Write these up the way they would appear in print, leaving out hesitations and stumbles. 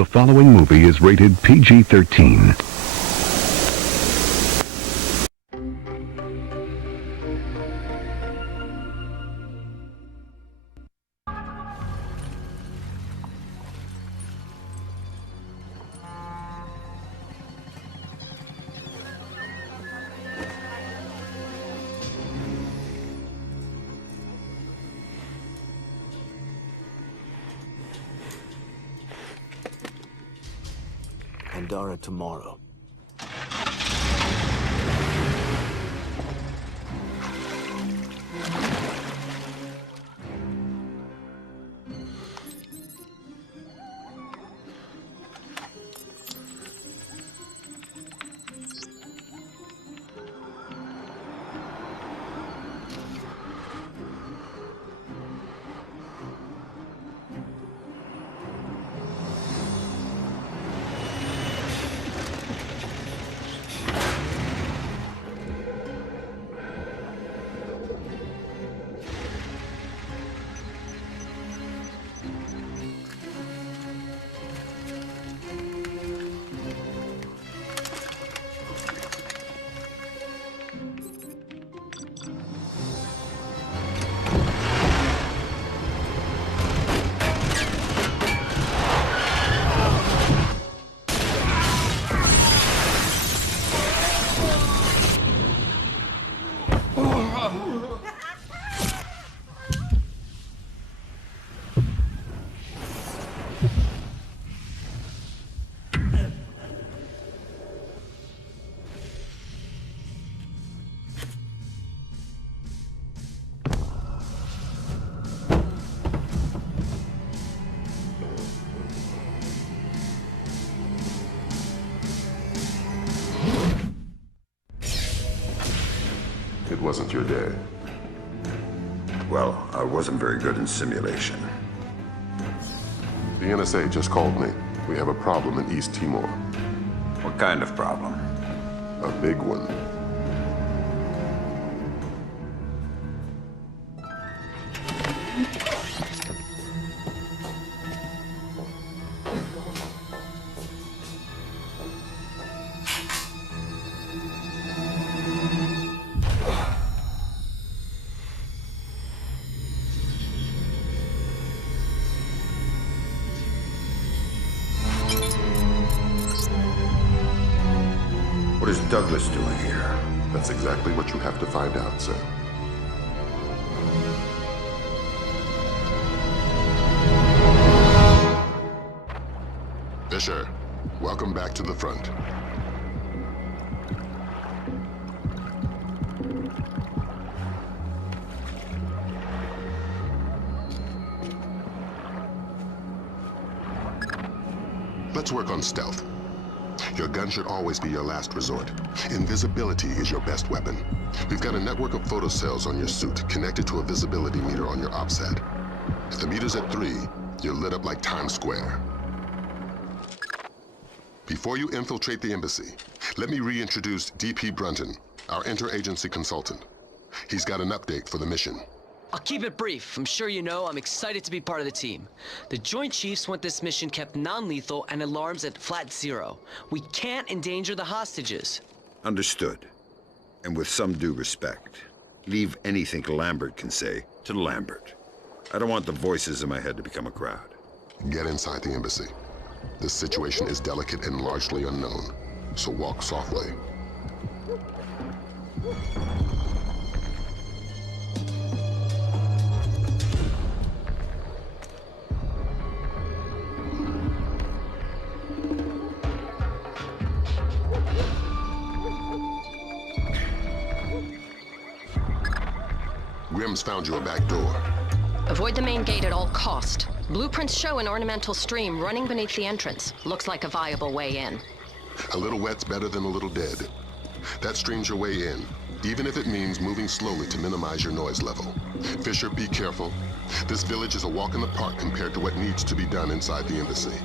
The following movie is rated PG-13. Pandora tomorrow. It wasn't your day. Well, I wasn't very good in simulation. The NSA just called me. We have a problem in East Timor. What kind of problem? A big one. What is Douglas doing here? That's exactly what you have to find out, sir. Fisher, welcome back to the front. Let's work on stealth. Your gun should always be your last resort. Invisibility is your best weapon. We've got a network of photocells on your suit connected to a visibility meter on your OPSAT. If the meter's at 3, you're lit up like Times Square. Before you infiltrate the embassy, let me reintroduce DP Brunton, our interagency consultant. He's got an update for the mission. I'll keep it brief. I'm sure you know I'm excited to be part of the team. The Joint Chiefs want this mission kept non-lethal and alarms at flat 0. We can't endanger the hostages. Understood. And with some due respect, leave anything Lambert can say to Lambert. I don't want the voices in my head to become a crowd. Get inside the embassy. This situation is delicate and largely unknown, so walk softly. Grimm's found you a back door. Avoid the main gate at all cost. Blueprints show an ornamental stream running beneath the entrance. Looks like a viable way in. A little wet's better than a little dead. That stream's your way in, even if it means moving slowly to minimize your noise level. Fisher, be careful. This village is a walk in the park compared to what needs to be done inside the embassy.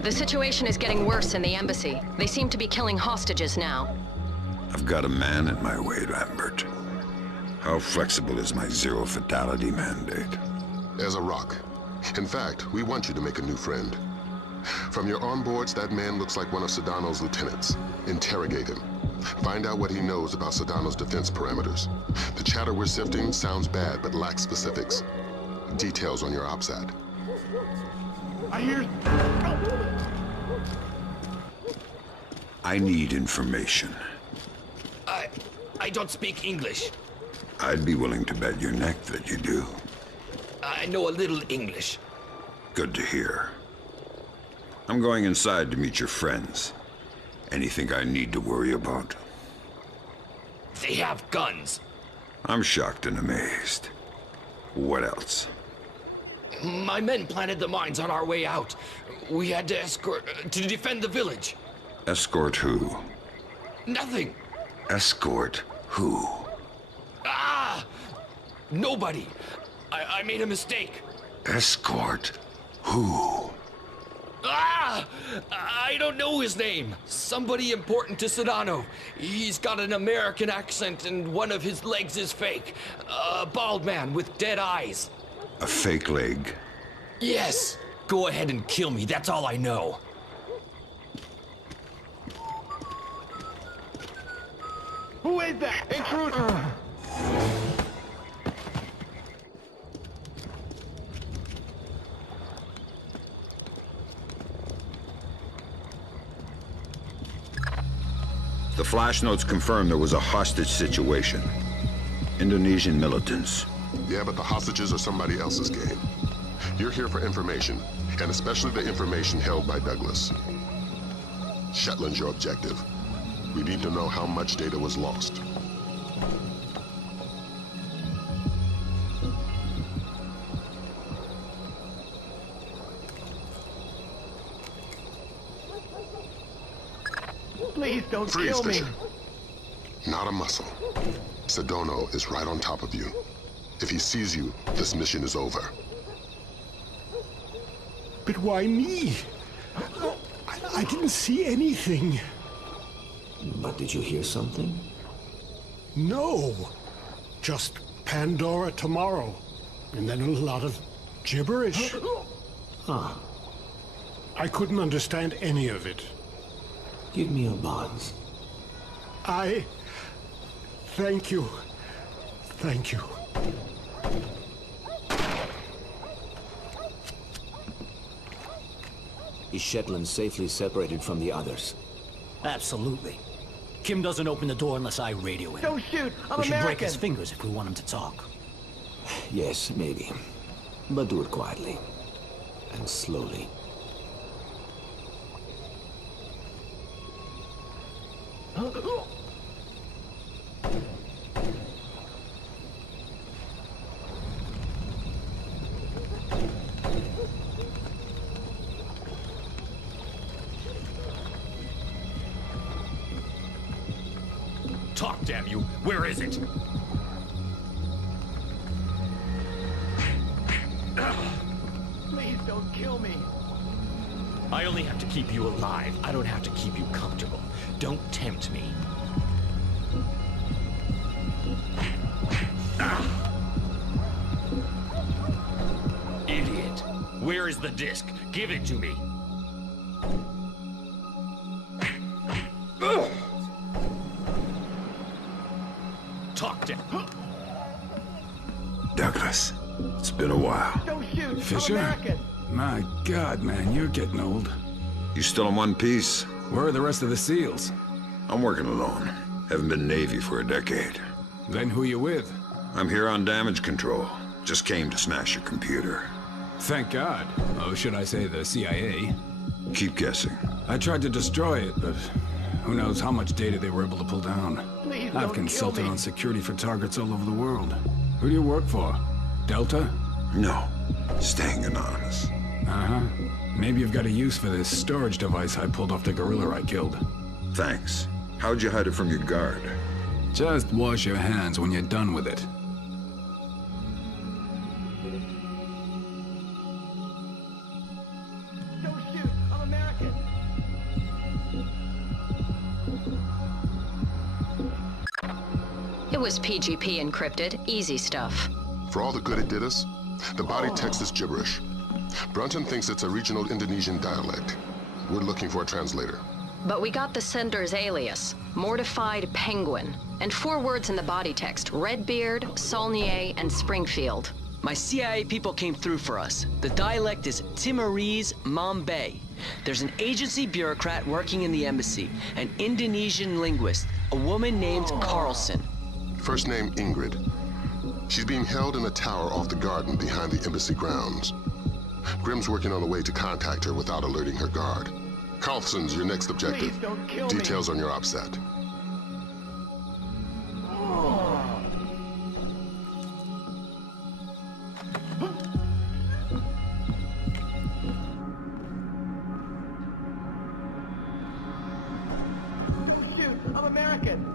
The situation is getting worse in the embassy. They seem to be killing hostages now. I've got a man in my way, Lambert. How flexible is my zero fatality mandate? As a rock. In fact, we want you to make a new friend. From your onboards, that man looks like one of Sedano's lieutenants. Interrogate him. Find out what he knows about Sedano's defense parameters. The chatter we're sifting sounds bad, but lacks specifics. Details on your OPSAT. I need information. I don't speak English. I'd be willing to bet your neck that you do. I know a little English. Good to hear. I'm going inside to meet your friends. Anything I need to worry about? They have guns. I'm shocked and amazed. What else? My men planted the mines on our way out. We had to escort to defend the village. Escort who? Nothing. Escort who? Ah! Nobody. I made a mistake. Escort who? Ah! I don't know his name. Somebody important to Sedano. He's got an American accent and one of his legs is fake. A bald man with dead eyes. A fake leg? Yes. Go ahead and kill me. That's all I know. Who is that? Intruder! The flash notes confirm there was a hostage situation. Indonesian militants. Yeah, but the hostages are somebody else's game. You're here for information, and especially the information held by Douglas. Shetland's your objective. We need to know how much data was lost. Please don't Freeze, kill me. Fisher. Not a muscle. Sedano is right on top of you. If he sees you, this mission is over. But why me? I didn't see anything. But did you hear something? No. Just Pandora tomorrow. And then a lot of gibberish. Ah, I couldn't understand any of it. give me your bonds. Thank you. Thank you. Is Shetland safely separated from the others? Absolutely. Kim doesn't open the door unless I radio him. Don't shoot! I'm We should break American! his fingers if we want him to talk. Yes, maybe. But do it quietly. And slowly. Talk, damn you. Where is it? Please don't kill me. I only have to keep you alive. I don't have to keep you comfortable. Don't tempt me. Idiot. Where is the disc? Give it to me. Talk to Douglas, it's been a while. Don't shoot! Fisher? I'm American! My God, man, you're getting old. You still in one piece? Where are the rest of the SEALs? I'm working alone. Haven't been Navy for a decade. Then who you with? I'm here on damage control. Just came to smash your computer. Thank God. Oh, should I say the CIA? Keep guessing. I tried to destroy it, but who knows how much data they were able to pull down. Please I've don't consulted kill me. on security for targets all over the world. Who do you work for? Delta? No, staying anonymous. Uh-huh. Maybe you've got a use for this storage device I pulled off the gorilla I killed. Thanks. How'd you hide it from your guard? Just wash your hands when you're done with it. Don't shoot! I'm American! It was PGP encrypted. Easy stuff. For all the good it did us, the body text is gibberish. Brunton thinks it's a regional Indonesian dialect. We're looking for a translator. But we got the sender's alias, Mortified Penguin, and 4 words in the body text: Redbeard, Saulnier, and Springfield. My CIA people came through for us. The dialect is Timorese Mambay. There's an agency bureaucrat working in the embassy, an Indonesian linguist, a woman named Carlson. First name Ingrid. She's being held in a tower off the garden behind the embassy grounds. Grimm's working on a way to contact her without alerting her guard. Carlson's your next objective. Please don't kill me. Details on your OPSAT. Shoot, I'm American.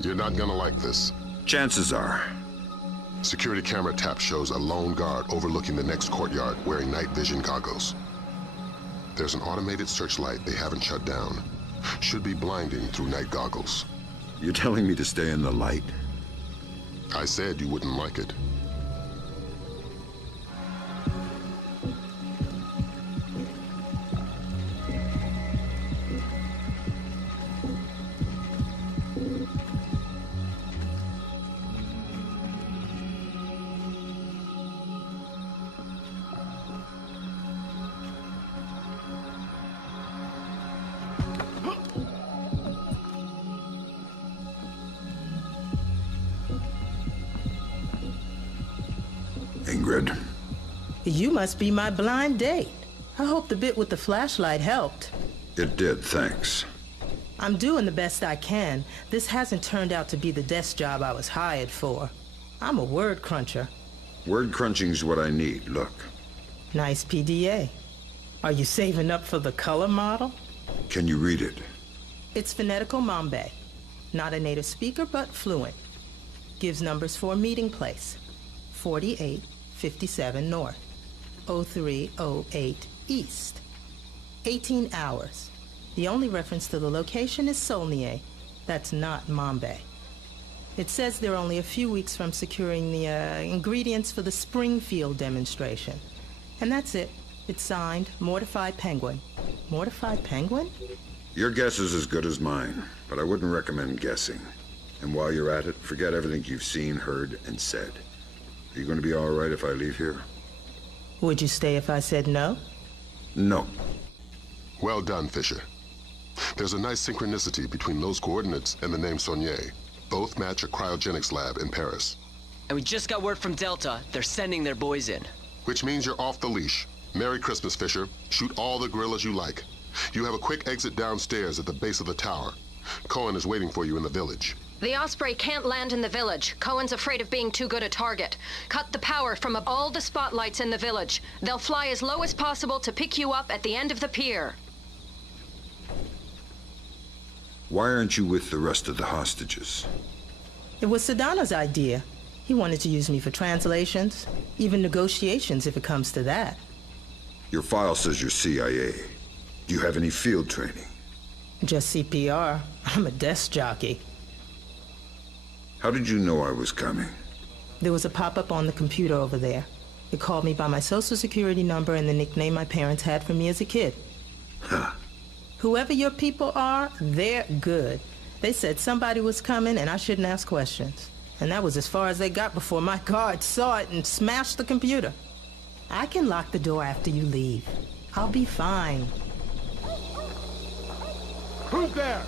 You're not gonna like this. Chances are. Security camera tap shows a lone guard overlooking the next courtyard wearing night vision goggles. There's an automated searchlight they haven't shut down. Should be blinding through night goggles. You're telling me to stay in the light? I said you wouldn't like it. Ingrid. You must be my blind date. I hope the bit with the flashlight helped. It did, thanks. I'm doing the best I can. This hasn't turned out to be the desk job I was hired for. I'm a word cruncher. Word crunching's what I need, look. Nice PDA. Are you saving up for the color model? Can you read it? It's phonetical Mambay. Not a native speaker, but fluent. Gives numbers for a meeting place. 4857 North, 0308 East. 18 hours. The only reference to the location is Saulnier. That's not Mambay. It says they're only a few weeks from securing the ingredients for the Springfield demonstration. And that's it. It's signed, Mortified Penguin. Mortified Penguin? Your guess is as good as mine, but I wouldn't recommend guessing. And while you're at it, forget everything you've seen, heard, and said. Are you going to be all right if I leave here? Would you stay if I said no? No. Well done, Fisher. There's a nice synchronicity between those coordinates and the name Saulnier. Both match a cryogenics lab in Paris. And we just got word from Delta. They're sending their boys in. Which means you're off the leash. Merry Christmas, Fisher. Shoot all the gorillas you like. You have a quick exit downstairs at the base of the tower. Cohen is waiting for you in the village. The Osprey can't land in the village. Cohen's afraid of being too good a target. Cut the power from all the spotlights in the village. They'll fly as low as possible to pick you up at the end of the pier. Why aren't you with the rest of the hostages? It was Sedano's idea. He wanted to use me for translations, even negotiations if it comes to that. Your file says you're CIA. Do you have any field training? Just CPR. I'm a desk jockey. How did you know I was coming? There was a pop-up on the computer over there. It called me by my social security number and the nickname my parents had for me as a kid. Huh. Whoever your people are, they're good. They said somebody was coming and I shouldn't ask questions. And that was as far as they got before my guard saw it and smashed the computer. I can lock the door after you leave. I'll be fine. Who's there?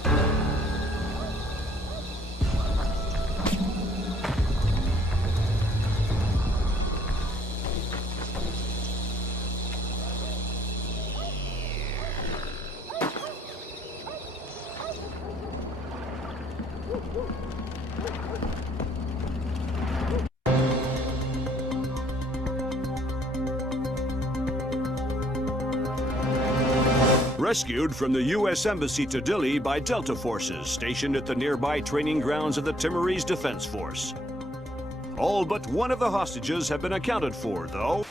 rescued from the U.S. Embassy to Dili by Delta forces stationed at the nearby training grounds of the Timorese Defense Force. All but one of the hostages have been accounted for, though.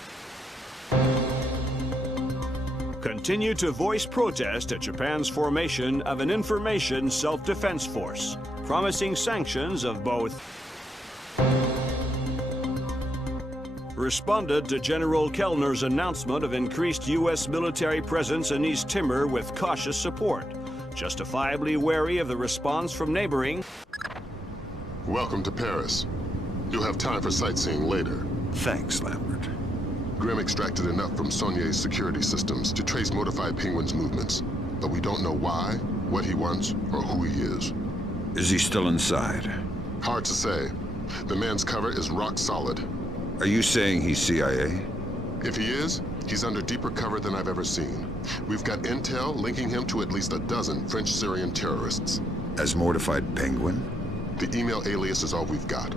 Continue to voice protest at Japan's formation of an information self-defense force, promising sanctions of both. Responded to General Kellner's announcement of increased U.S. military presence in East Timor with cautious support, justifiably wary of the response from neighboring. Welcome to Paris. You'll have time for sightseeing later. Thanks, Lambert. Grim extracted enough from Saulnier's security systems to trace Modified Penguin's movements, but we don't know why, what he wants, or who he is. Is he still inside? Hard to say. The man's cover is rock solid. Are you saying he's CIA? If he is, he's under deeper cover than I've ever seen. We've got intel linking him to at least a dozen French-Syrian terrorists. As Mortified Penguin? The email alias is all we've got.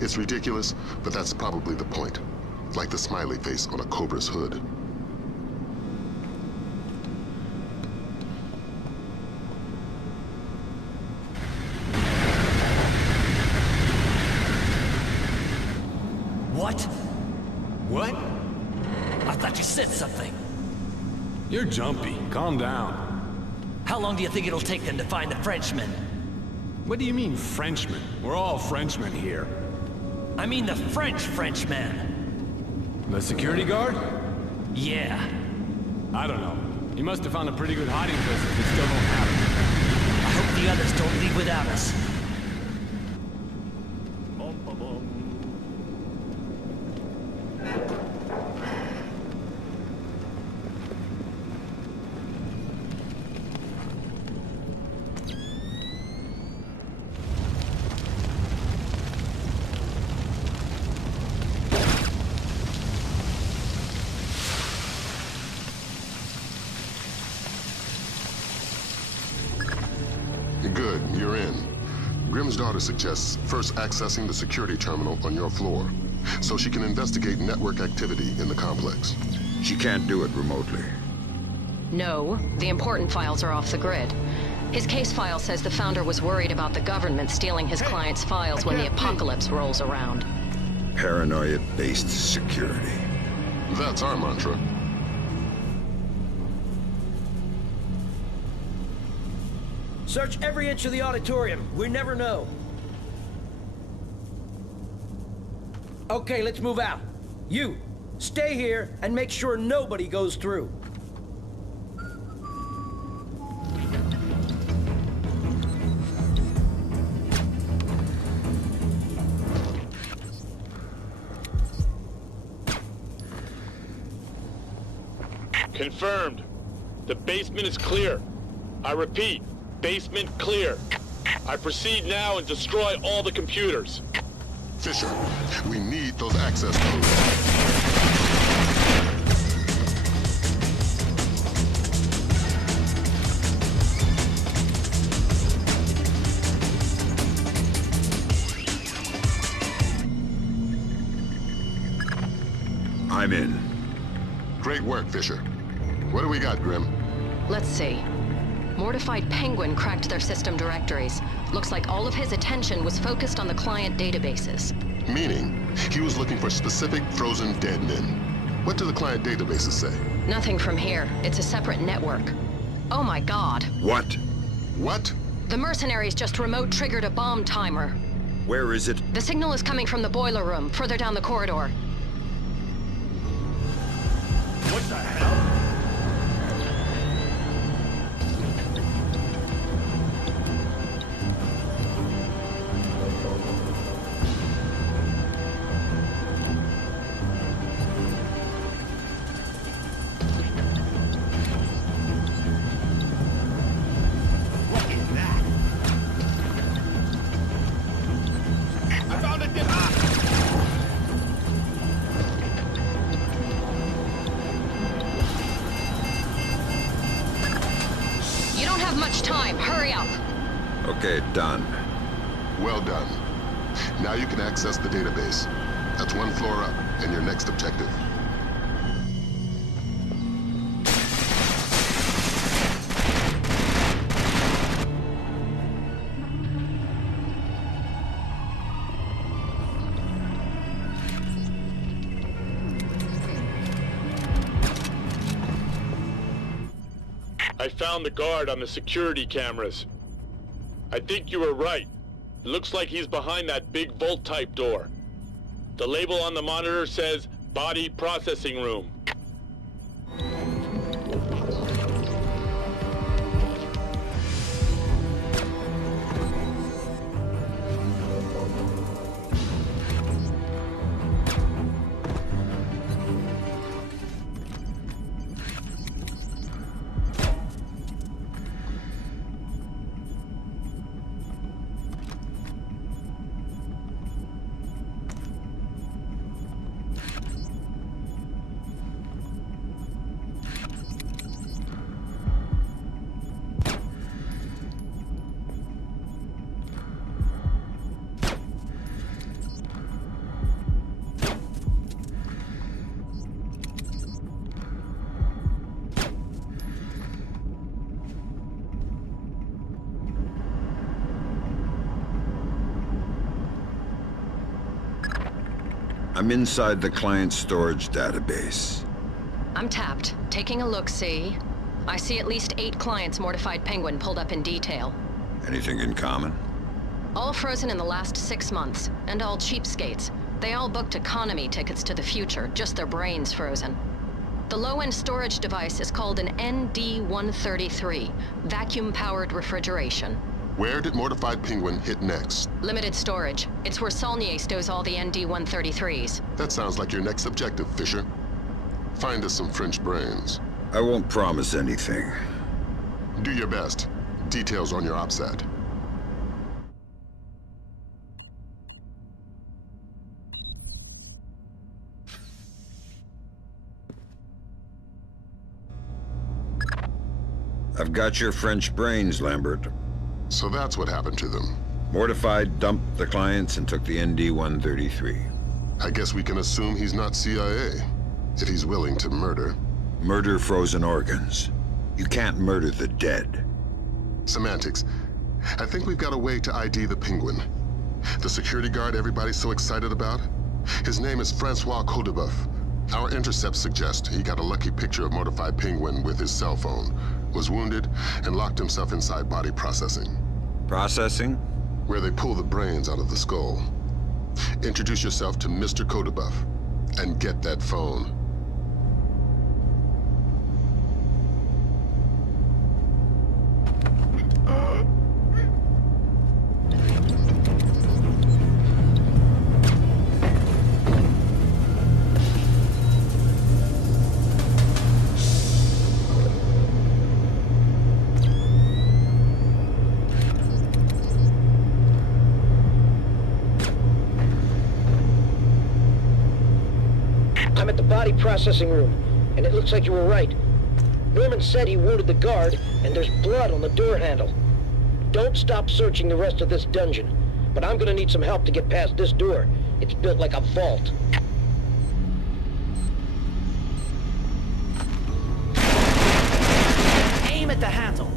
It's ridiculous, but that's probably the point. Like the smiley face on a cobra's hood. What? What? I thought you said something. You're jumpy. Calm down. How long do you think it'll take them to find the Frenchman? What do you mean, Frenchman? We're all Frenchmen here. I mean the Frenchman. The security guard? Yeah. I don't know. He must have found a pretty good hiding place if we still don't have it. I hope the others don't leave without us. Good, you're in. Grimm's daughter suggests first accessing the security terminal on your floor, so she can investigate network activity in the complex. She can't do it remotely. No, the important files are off the grid. His case file says the founder was worried about the government stealing his client's files when the apocalypse rolls around. Paranoia-based security. That's our mantra. Search every inch of the auditorium. We never know. Okay, let's move out. You, stay here and make sure nobody goes through. Confirmed. The basement is clear. I repeat, basement clear. I proceed now and destroy all the computers. Fisher, we need those access codes. I'm in. Great work, Fisher. What do we got, Grim? Let's see. Mortified Penguin cracked their system directories. Looks like all of his attention was focused on the client databases. Meaning, he was looking for specific frozen dead men. What do the client databases say? Nothing from here. It's a separate network. Oh my God. What? What? The mercenaries just remote triggered a bomb timer. Where is it? The signal is coming from the boiler room, further down the corridor. What the hell? Okay, done. Well done. Now you can access the database. That's one floor up, and your next objective. I found the guard on the security cameras. I think you were right. It looks like he's behind that big vault-type door. The label on the monitor says Body Processing Room. I'm inside the client storage database. I'm tapped. Taking a look-see. I see at least 8 clients Mortified Penguin pulled up in detail. Anything in common? All frozen in the last 6 months, and all cheapskates. They all booked economy tickets to the future, just their brains frozen. The low-end storage device is called an ND-133, vacuum-powered refrigeration. Where did Mortified Penguin hit next? Limited storage. It's where Saulnier stows all the ND-133s. That sounds like your next objective, Fisher. Find us some French brains. I won't promise anything. Do your best. Details on your OPSAT. I've got your French brains, Lambert. So that's what happened to them. Mortified dumped the clients and took the ND-133. I guess we can assume he's not CIA, if he's willing to murder. Murder frozen organs. You can't murder the dead. Semantics. I think we've got a way to ID the Penguin. The security guard everybody's so excited about? His name is Francois Codebuff. Our intercepts suggest he got a lucky picture of Mortified Penguin with his cell phone, was wounded, and locked himself inside body processing. Processing? Where they pull the brains out of the skull. Introduce yourself to Mr. Codebuff, and get that phone. I'm at the body processing room, and it looks like you were right. Norman said he wounded the guard, and there's blood on the door handle. Don't stop searching the rest of this dungeon, but I'm gonna need some help to get past this door. It's built like a vault. Aim at the handle.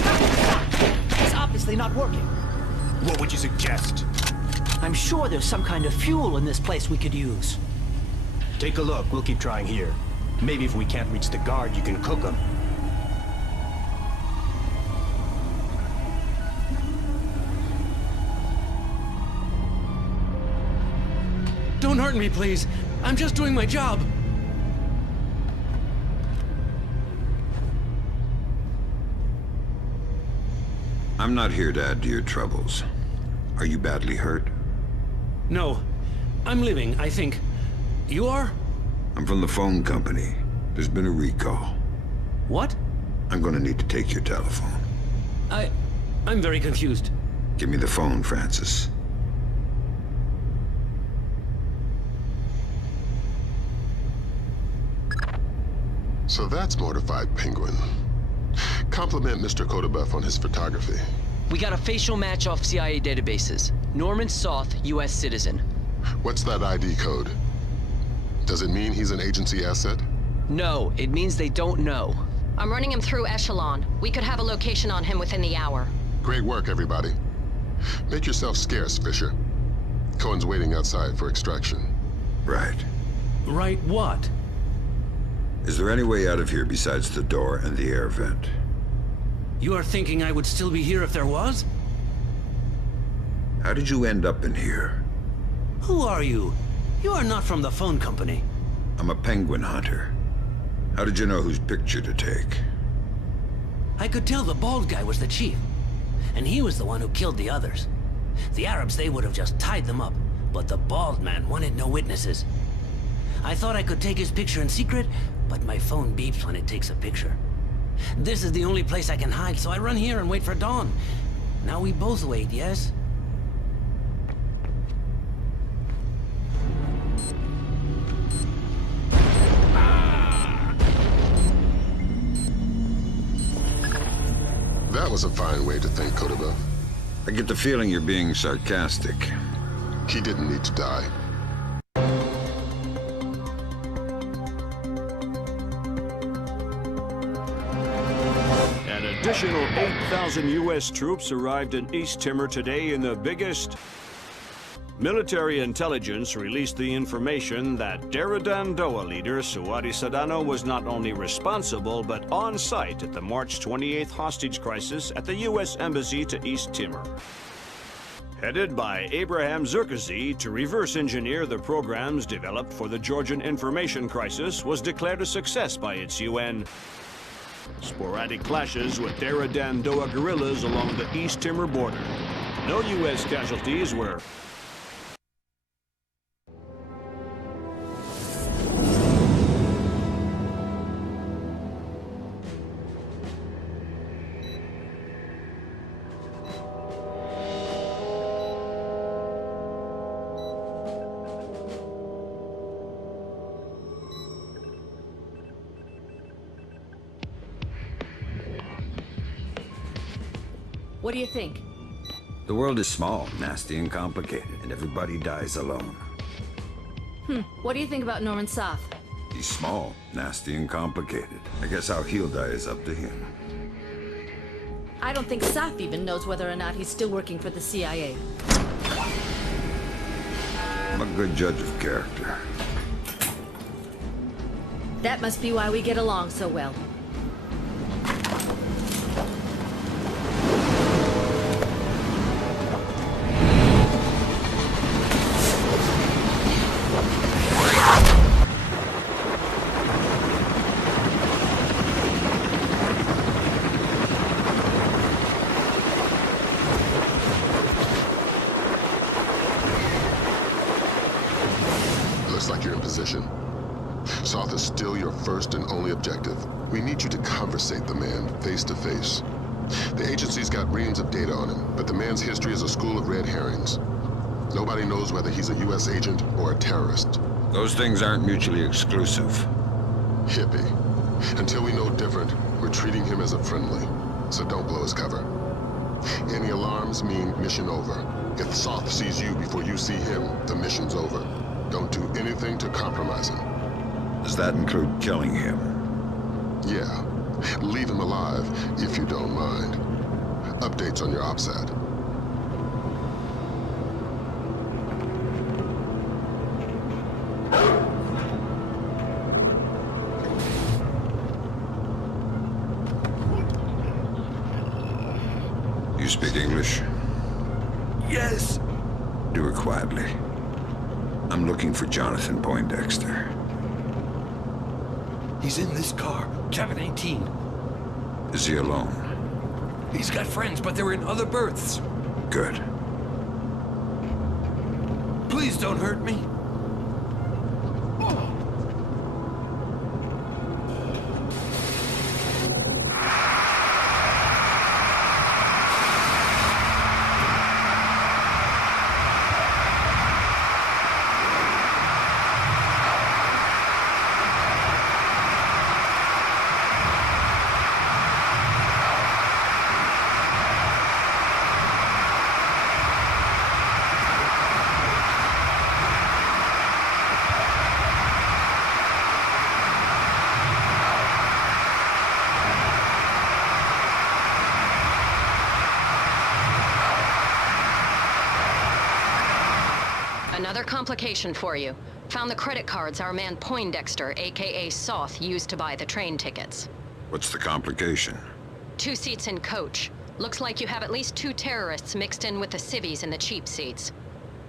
Stop! It's obviously not working. What would you suggest? I'm sure there's some kind of fuel in this place we could use. Take a look. We'll keep trying here. Maybe if we can't reach the guard, you can cook them. Don't hurt me, please. I'm just doing my job. I'm not here to add to your troubles. Are you badly hurt? No. I'm living, I think. You are? I'm from the phone company. There's been a recall. What? I'm gonna need to take your telephone. I'm very confused. Give me the phone, Francis. So that's Mortified Penguin. Compliment Mr. Codebuff on his photography. We got a facial match off CIA databases. Norman Soth, U.S. citizen. What's that ID code? Does it mean he's an agency asset? No, it means they don't know. I'm running him through Echelon. We could have a location on him within the hour. Great work, everybody. Make yourself scarce, Fisher. Cohen's waiting outside for extraction. Right. Right what? Is there any way out of here besides the door and the air vent? You are thinking I would still be here if there was? How did you end up in here? Who are you? You are not from the phone company. I'm a penguin hunter. How did you know whose picture to take? I could tell the bald guy was the chief. And he was the one who killed the others. The Arabs, they would have just tied them up. But the bald man wanted no witnesses. I thought I could take his picture in secret, but my phone beeps when it takes a picture. This is the only place I can hide, so I run here and wait for dawn. Now we both wait, yes? That was a fine way to think, Kotova. I get the feeling you're being sarcastic. He didn't need to die. An additional 8,000 U.S. troops arrived in East Timor today in the biggest... Military intelligence released the information that Daradandoa leader Suwari Sadano was not only responsible, but on site at the March 28th hostage crisis at the U.S. Embassy to East Timor. Headed by Abraham Zerkazi to reverse engineer the programs developed for the Georgian information crisis was declared a success by its UN. Sporadic clashes with Daradandoa guerrillas along the East Timor border. No U.S. casualties were... What do you think? The world is small, nasty, and complicated, and everybody dies alone. What do you think about Norman Soth? He's small, nasty, and complicated. I guess how he'll die is up to him. I don't think Soth even knows whether or not he's still working for the CIA. I'm a good judge of character. That must be why we get along so well. Soth is still your first and only objective. We need you to conversate the man, face to face. The agency's got reams of data on him, but the man's history is a school of red herrings. Nobody knows whether he's a U.S. agent or a terrorist. Those things aren't mutually exclusive. Hippie. Until we know different, we're treating him as a friendly. So don't blow his cover. Any alarms mean mission over. If Soth sees you before you see him, the mission's over. Don't do anything to compromise him. Does that include killing him? Yeah. Leave him alive, if you don't mind. Updates on your OPSAT. You speak English? Yes. Do it quietly. I'm looking for Jonathan Poindexter. He's in this car, cabin 18. Is he alone? He's got friends, but they're in other berths. Good. Please don't hurt me. Another complication for you. Found the credit cards our man Poindexter, aka Soth, used to buy the train tickets. What's the complication? 2 seats in coach. Looks like you have at least 2 terrorists mixed in with the civvies in the cheap seats.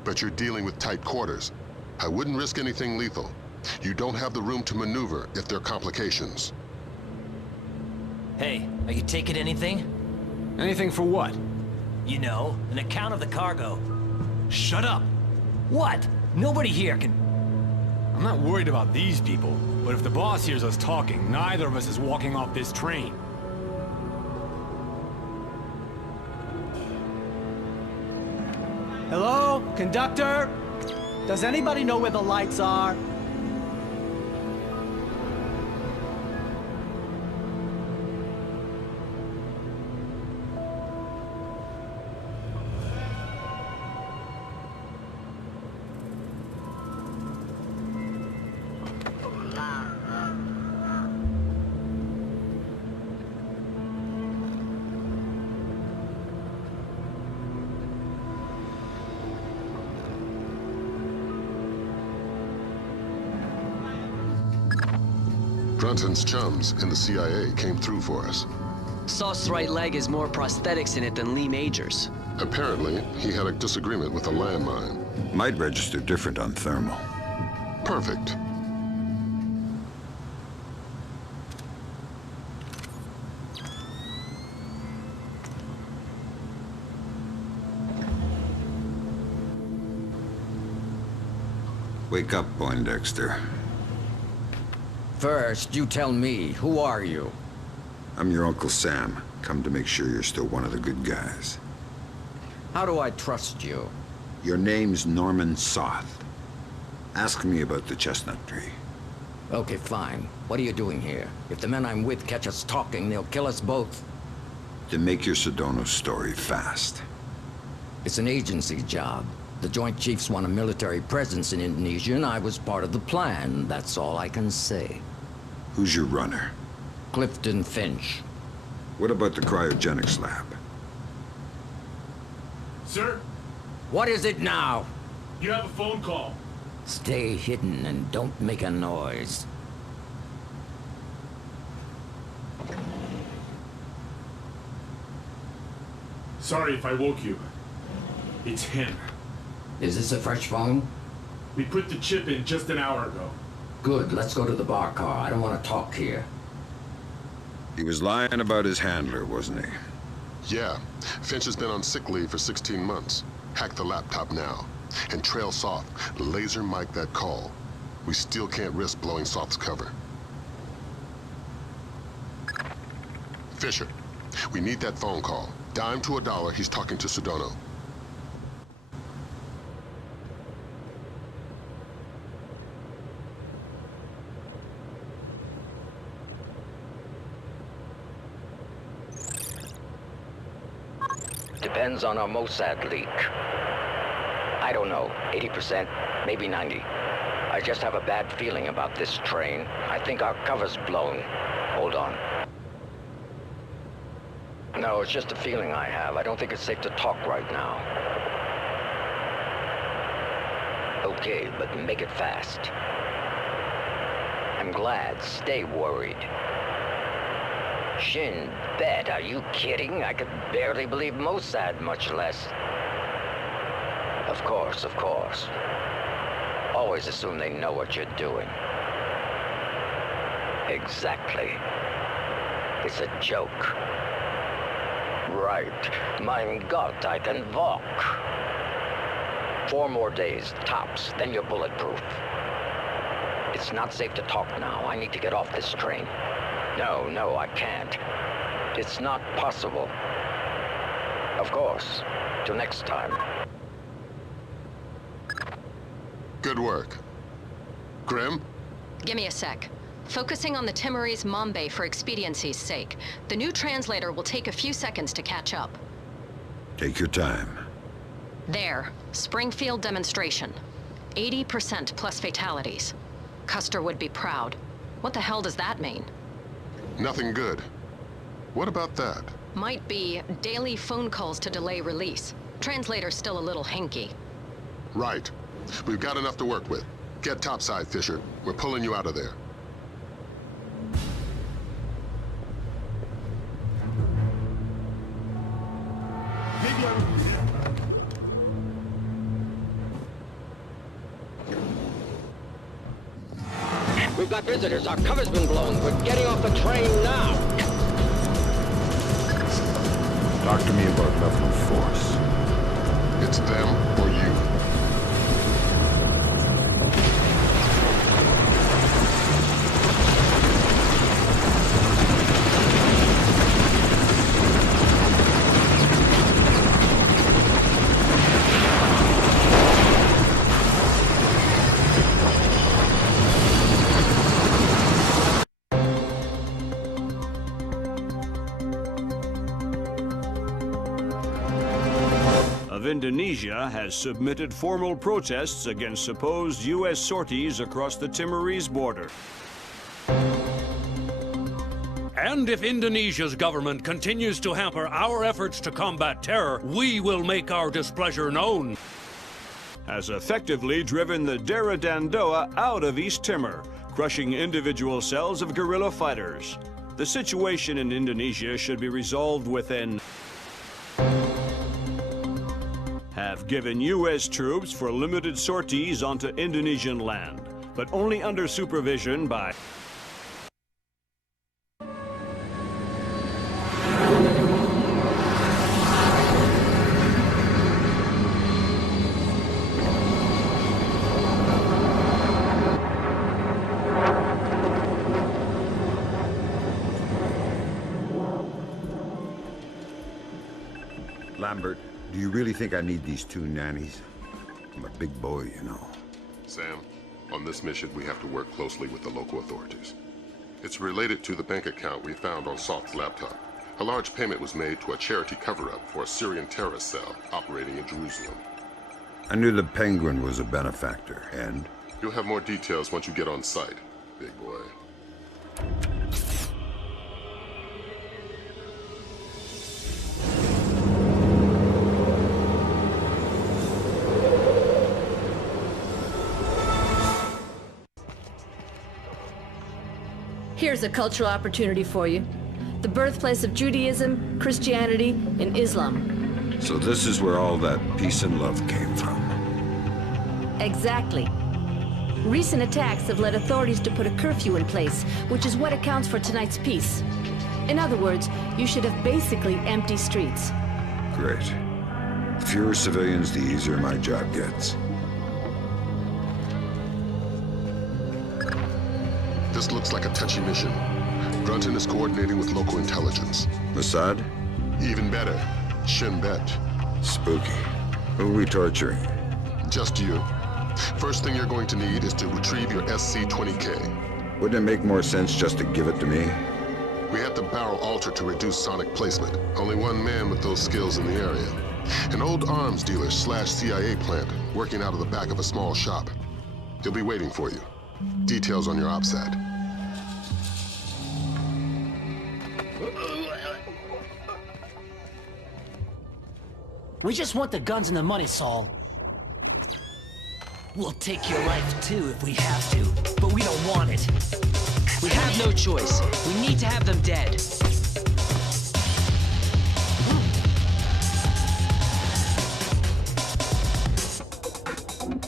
But you're dealing with tight quarters. I wouldn't risk anything lethal. You don't have the room to maneuver if there are complications. Hey, are you taking anything? Anything for what? You know, an account of the cargo. Shut up! What? Nobody here can... I'm not worried about these people, but if the boss hears us talking, neither of us is walking off this train. Hello? Conductor? Does anybody know where the lights are? Brunton's chums in the CIA came through for us. Sauce's right leg has more prosthetics in it than Lee Major's. Apparently, he had a disagreement with a landmine. Might register different on thermal. Perfect. Wake up, Poindexter. First, you tell me, who are you? I'm your Uncle Sam. Come to make sure you're still one of the good guys. How do I trust you? Your name's Norman Soth. Ask me about the chestnut tree. Okay, fine. What are you doing here? If the men I'm with catch us talking, they'll kill us both. Then make your Sedona story fast. It's an agency job. The Joint Chiefs want a military presence in Indonesia, and I was part of the plan. That's all I can say. Who's your runner? Clifton Finch. What about the cryogenics lab? Sir? What is it now? You have a phone call. Stay hidden and don't make a noise. Sorry if I woke you. It's him. Is this a fresh phone? We put the chip in just an hour ago. Good, let's go to the bar car. I don't want to talk here. He was lying about his handler, wasn't he? Yeah. Finch has been on sick leave for 16 months. Hack the laptop now. And trail Soth. Laser mic that call. We still can't risk blowing Soth's cover. Fisher, we need that phone call. Dime to $1, he's talking to Sedona. Depends on our Mossad leak. I don't know, 80%, maybe 90. I just have a bad feeling about this train. I think our cover's blown. Hold on. No, it's just a feeling I have. I don't think it's safe to talk right now. Okay, but make it fast. I'm glad. Stay worried. Shin bet, are you kidding? I could barely believe Mossad, much less. Of course, of course. Always assume they know what you're doing. Exactly. It's a joke. Right. Mein Gott, I can walk. 4 more days, tops, then you're bulletproof. It's not safe to talk now. I need to get off this train. No, I can't. It's not possible. Of course. Till next time. Good work. Grim? Give me a sec. Focusing on the Timorese Mambe for expediency's sake. The new translator will take a few seconds to catch up. Take your time. There. Springfield demonstration. 80% plus fatalities. Custer would be proud. What the hell does that mean? Nothing good. What about that? Might be daily phone calls to delay release. Translator's still a little hinky. Right. We've got enough to work with. Get topside, Fisher. We're pulling you out of there. We've got visitors. Our cover's been blown. We're getting off the train now. Talk to me about level of force. It's them or you. Indonesia has submitted formal protests against supposed U.S. sorties across the Timorese border. And if Indonesia's government continues to hamper our efforts to combat terror, we will make our displeasure known. Has effectively driven the Dera Dandoa out of East Timor, crushing individual cells of guerrilla fighters. The situation in Indonesia should be resolved within. Have given U.S. troops for limited sorties onto Indonesian land, but only under supervision by... Lambert, do you really think I need these two nannies? I'm a big boy, you know. Sam, on this mission, we have to work closely with the local authorities. It's related to the bank account we found on Soft's laptop. A large payment was made to a charity cover-up for a Syrian terrorist cell operating in Jerusalem. I knew the Penguin was a benefactor, and? You'll have more details once you get on site, big boy. Here's a cultural opportunity for you. The birthplace of Judaism, Christianity, and Islam. So this is where all that peace and love came from. Exactly. Recent attacks have led authorities to put a curfew in place, which is what accounts for tonight's peace. In other words, you should have basically empty streets. Great. The fewer civilians, the easier my job gets. This looks like a touchy mission. Brunton is coordinating with local intelligence. Mossad? Even better, Shin Bet. Spooky. Who are we torturing? Just you. First thing you're going to need is to retrieve your SC-20K. Wouldn't it make more sense just to give it to me? We had to barrel alter to reduce sonic placement. Only one man with those skills in the area. An old arms dealer / CIA plant working out of the back of a small shop. He'll be waiting for you. Details on your OPSAT. We just want the guns and the money, Saul. We'll take your life too if we have to, but we don't want it. We have no choice. We need to have them dead.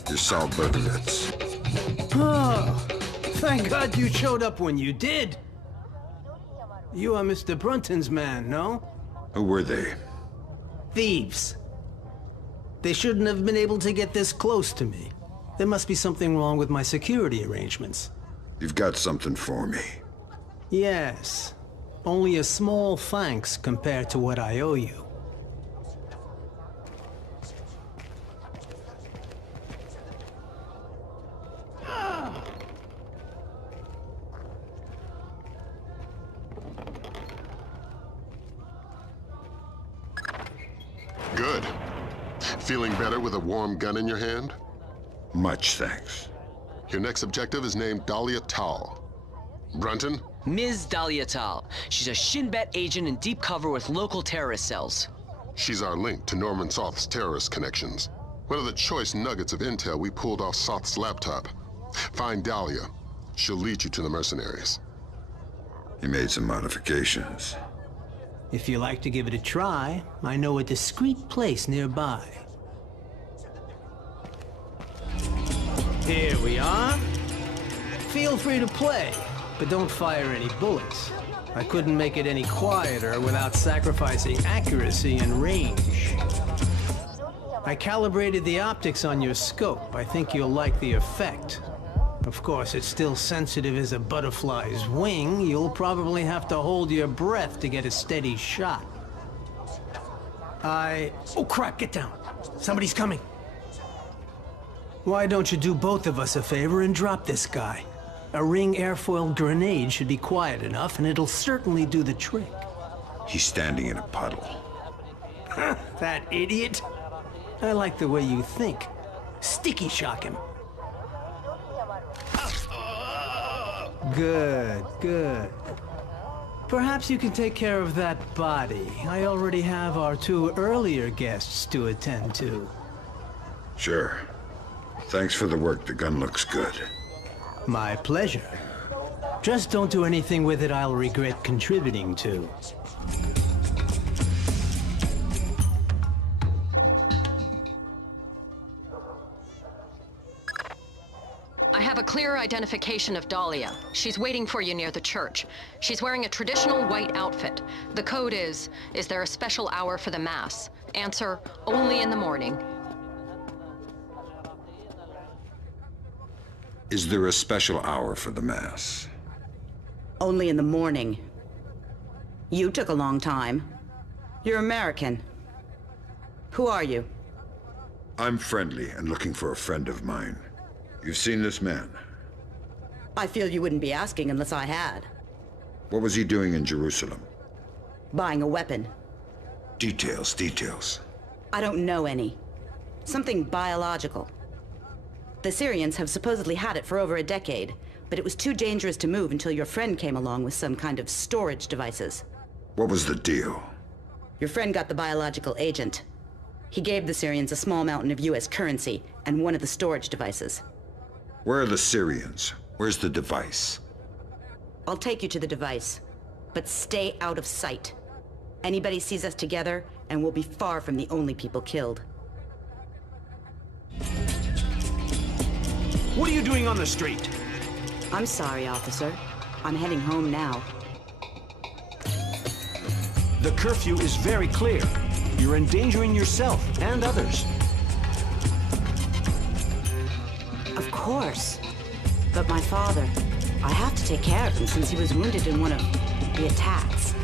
You saw Bergowitz. Oh, thank God you showed up when you did. You are Mr. Brunton's man, no? Who were they? Thieves. They shouldn't have been able to get this close to me. There must be something wrong with my security arrangements. You've got something for me. Yes. Only a small thanks compared to what I owe you. Good. Feeling better with a warm gun in your hand? Much thanks. Your next objective is named Dahlia Tal. Brunton? Ms. Dahlia Tal. She's a Shin Bet agent in deep cover with local terrorist cells. She's our link to Norman Soth's terrorist connections. One of the choice nuggets of intel we pulled off Soth's laptop. Find Dahlia. She'll lead you to the mercenaries. He made some modifications. If you like to give it a try, I know a discreet place nearby. Here we are. Feel free to play, but don't fire any bullets. I couldn't make it any quieter without sacrificing accuracy and range. I calibrated the optics on your scope. I think you'll like the effect. Of course, it's still sensitive as a butterfly's wing. You'll probably have to hold your breath to get a steady shot. Oh crap, get down. Somebody's coming. Why don't you do both of us a favor and drop this guy? A ring airfoil grenade should be quiet enough, and it'll certainly do the trick. He's standing in a puddle. That idiot. I like the way you think. Sticky shock him. Good, good. Perhaps you can take care of that body. I already have our 2 earlier guests to attend to. Sure. Thanks for the work. The gun looks good. My pleasure. Just don't do anything with it I'll regret contributing to. I have a clear identification of Dahlia. She's waiting for you near the church. She's wearing a traditional white outfit. The code is there a special hour for the Mass? Answer, only in the morning. Is there a special hour for the Mass? Only in the morning. You took a long time. You're American. Who are you? I'm friendly and looking for a friend of mine. You've seen this man? I feel you wouldn't be asking unless I had. What was he doing in Jerusalem? Buying a weapon. Details, details. I don't know any. Something biological. The Syrians have supposedly had it for over a decade, but it was too dangerous to move until your friend came along with some kind of storage devices. What was the deal? Your friend got the biological agent. He gave the Syrians a small mountain of US currency and one of the storage devices. Where are the Syrians? Where's the device? I'll take you to the device, but stay out of sight. Anybody sees us together, and we'll be far from the only people killed. What are you doing on the street? I'm sorry, officer. I'm heading home now. The curfew is very clear. You're endangering yourself and others. Of course. But my father, I have to take care of him since he was wounded in one of the attacks.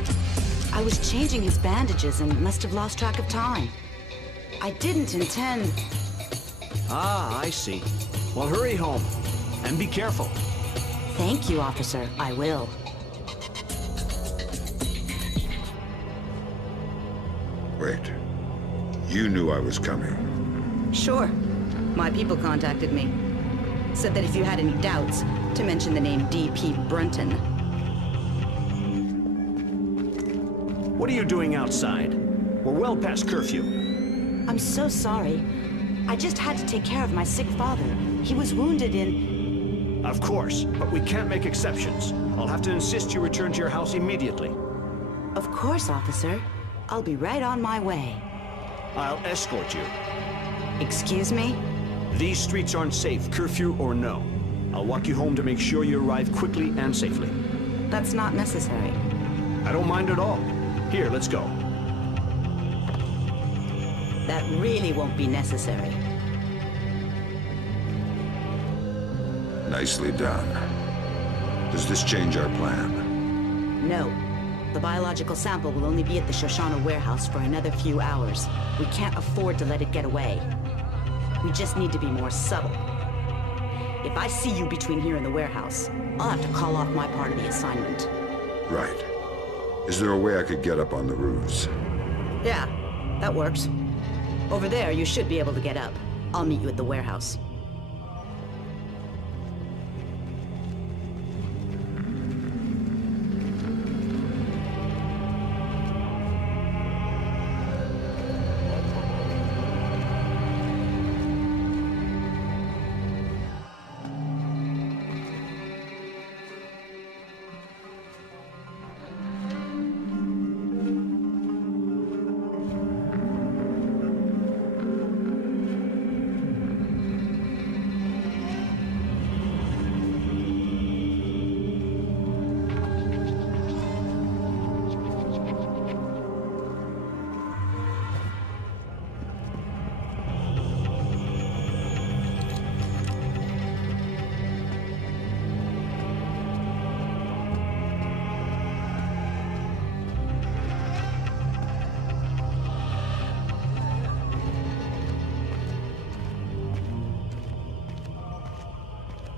I was changing his bandages and must have lost track of time. I didn't intend... Ah, I see. Well, hurry home. And be careful. Thank you, officer. I will. Wait. You knew I was coming. Sure. My people contacted me. Said that if you had any doubts, to mention the name D.P. Brunton. What are you doing outside? We're well past curfew. I'm so sorry. I just had to take care of my sick father. He was wounded in... Of course, but we can't make exceptions. I'll have to insist you return to your house immediately. Of course, officer. I'll be right on my way. I'll escort you. Excuse me? These streets aren't safe, curfew or no. I'll walk you home to make sure you arrive quickly and safely. That's not necessary. I don't mind at all. Here, let's go. That really won't be necessary. Nicely done. Does this change our plan? No. The biological sample will only be at the Shoshana warehouse for another few hours. We can't afford to let it get away. We just need to be more subtle. If I see you between here and the warehouse, I'll have to call off my part of the assignment. Right. Is there a way I could get up on the roofs? Yeah, that works. Over there, you should be able to get up. I'll meet you at the warehouse.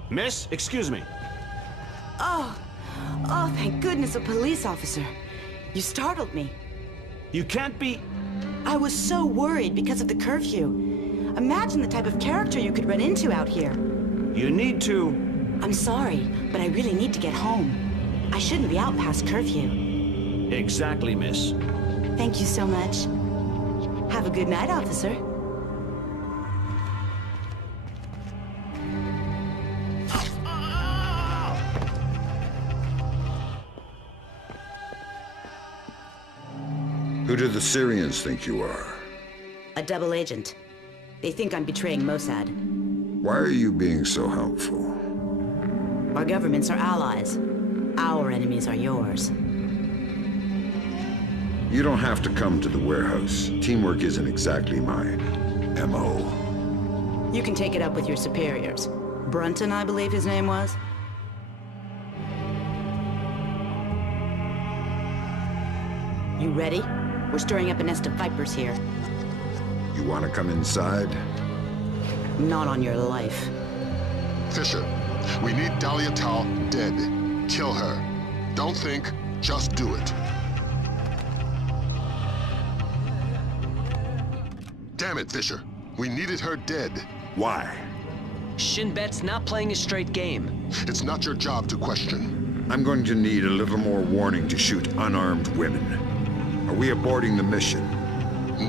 Miss, excuse me. Oh, thank goodness, a police officer. You startled me. You can't be... I was so worried because of the curfew. Imagine the type of character you could run into out here. You need to... I'm sorry, but I really need to get home. I shouldn't be out past curfew. Exactly, miss. Thank you so much. Have a good night, officer. Who do the Syrians think you are? A double agent. They think I'm betraying Mossad. Why are you being so helpful? Our governments are allies. Our enemies are yours. You don't have to come to the warehouse. Teamwork isn't exactly my MO. You can take it up with your superiors. Brunton, I believe his name was. You ready? We're stirring up a nest of vipers here. You want to come inside? Not on your life. Fisher, we need Dahlia Tal dead. Kill her. Don't think, just do it. Damn it, Fisher. We needed her dead. Why? Shin Bet's not playing a straight game. It's not your job to question. I'm going to need a little more warning to shoot unarmed women. Are we aborting the mission?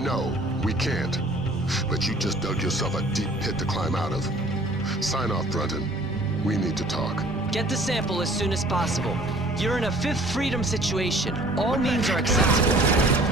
No, we can't. But you just dug yourself a deep pit to climb out of. Sign off, Brunton. We need to talk. Get the sample as soon as possible. You're in a Fifth Freedom situation. All means are acceptable.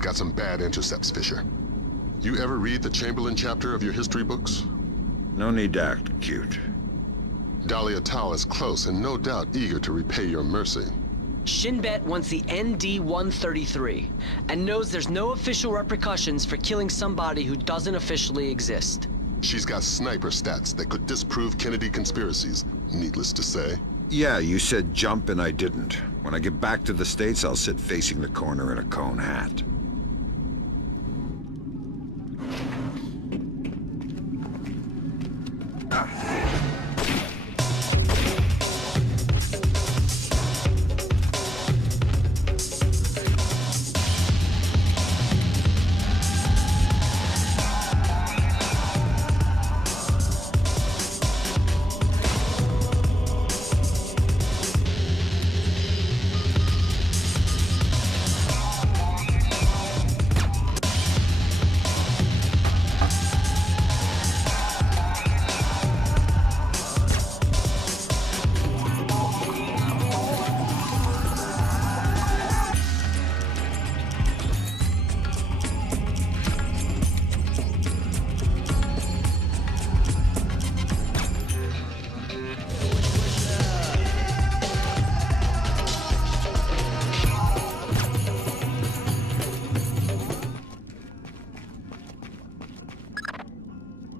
Got some bad intercepts, Fisher. You ever read the Chamberlain chapter of your history books? No need to act cute. Dahlia Tal is close and no doubt eager to repay your mercy. Shin Bet wants the ND-133 and knows there's no official repercussions for killing somebody who doesn't officially exist. She's got sniper stats that could disprove Kennedy conspiracies, needless to say. Yeah, you said jump and I didn't. When I get back to the States, I'll sit facing the corner in a cone hat.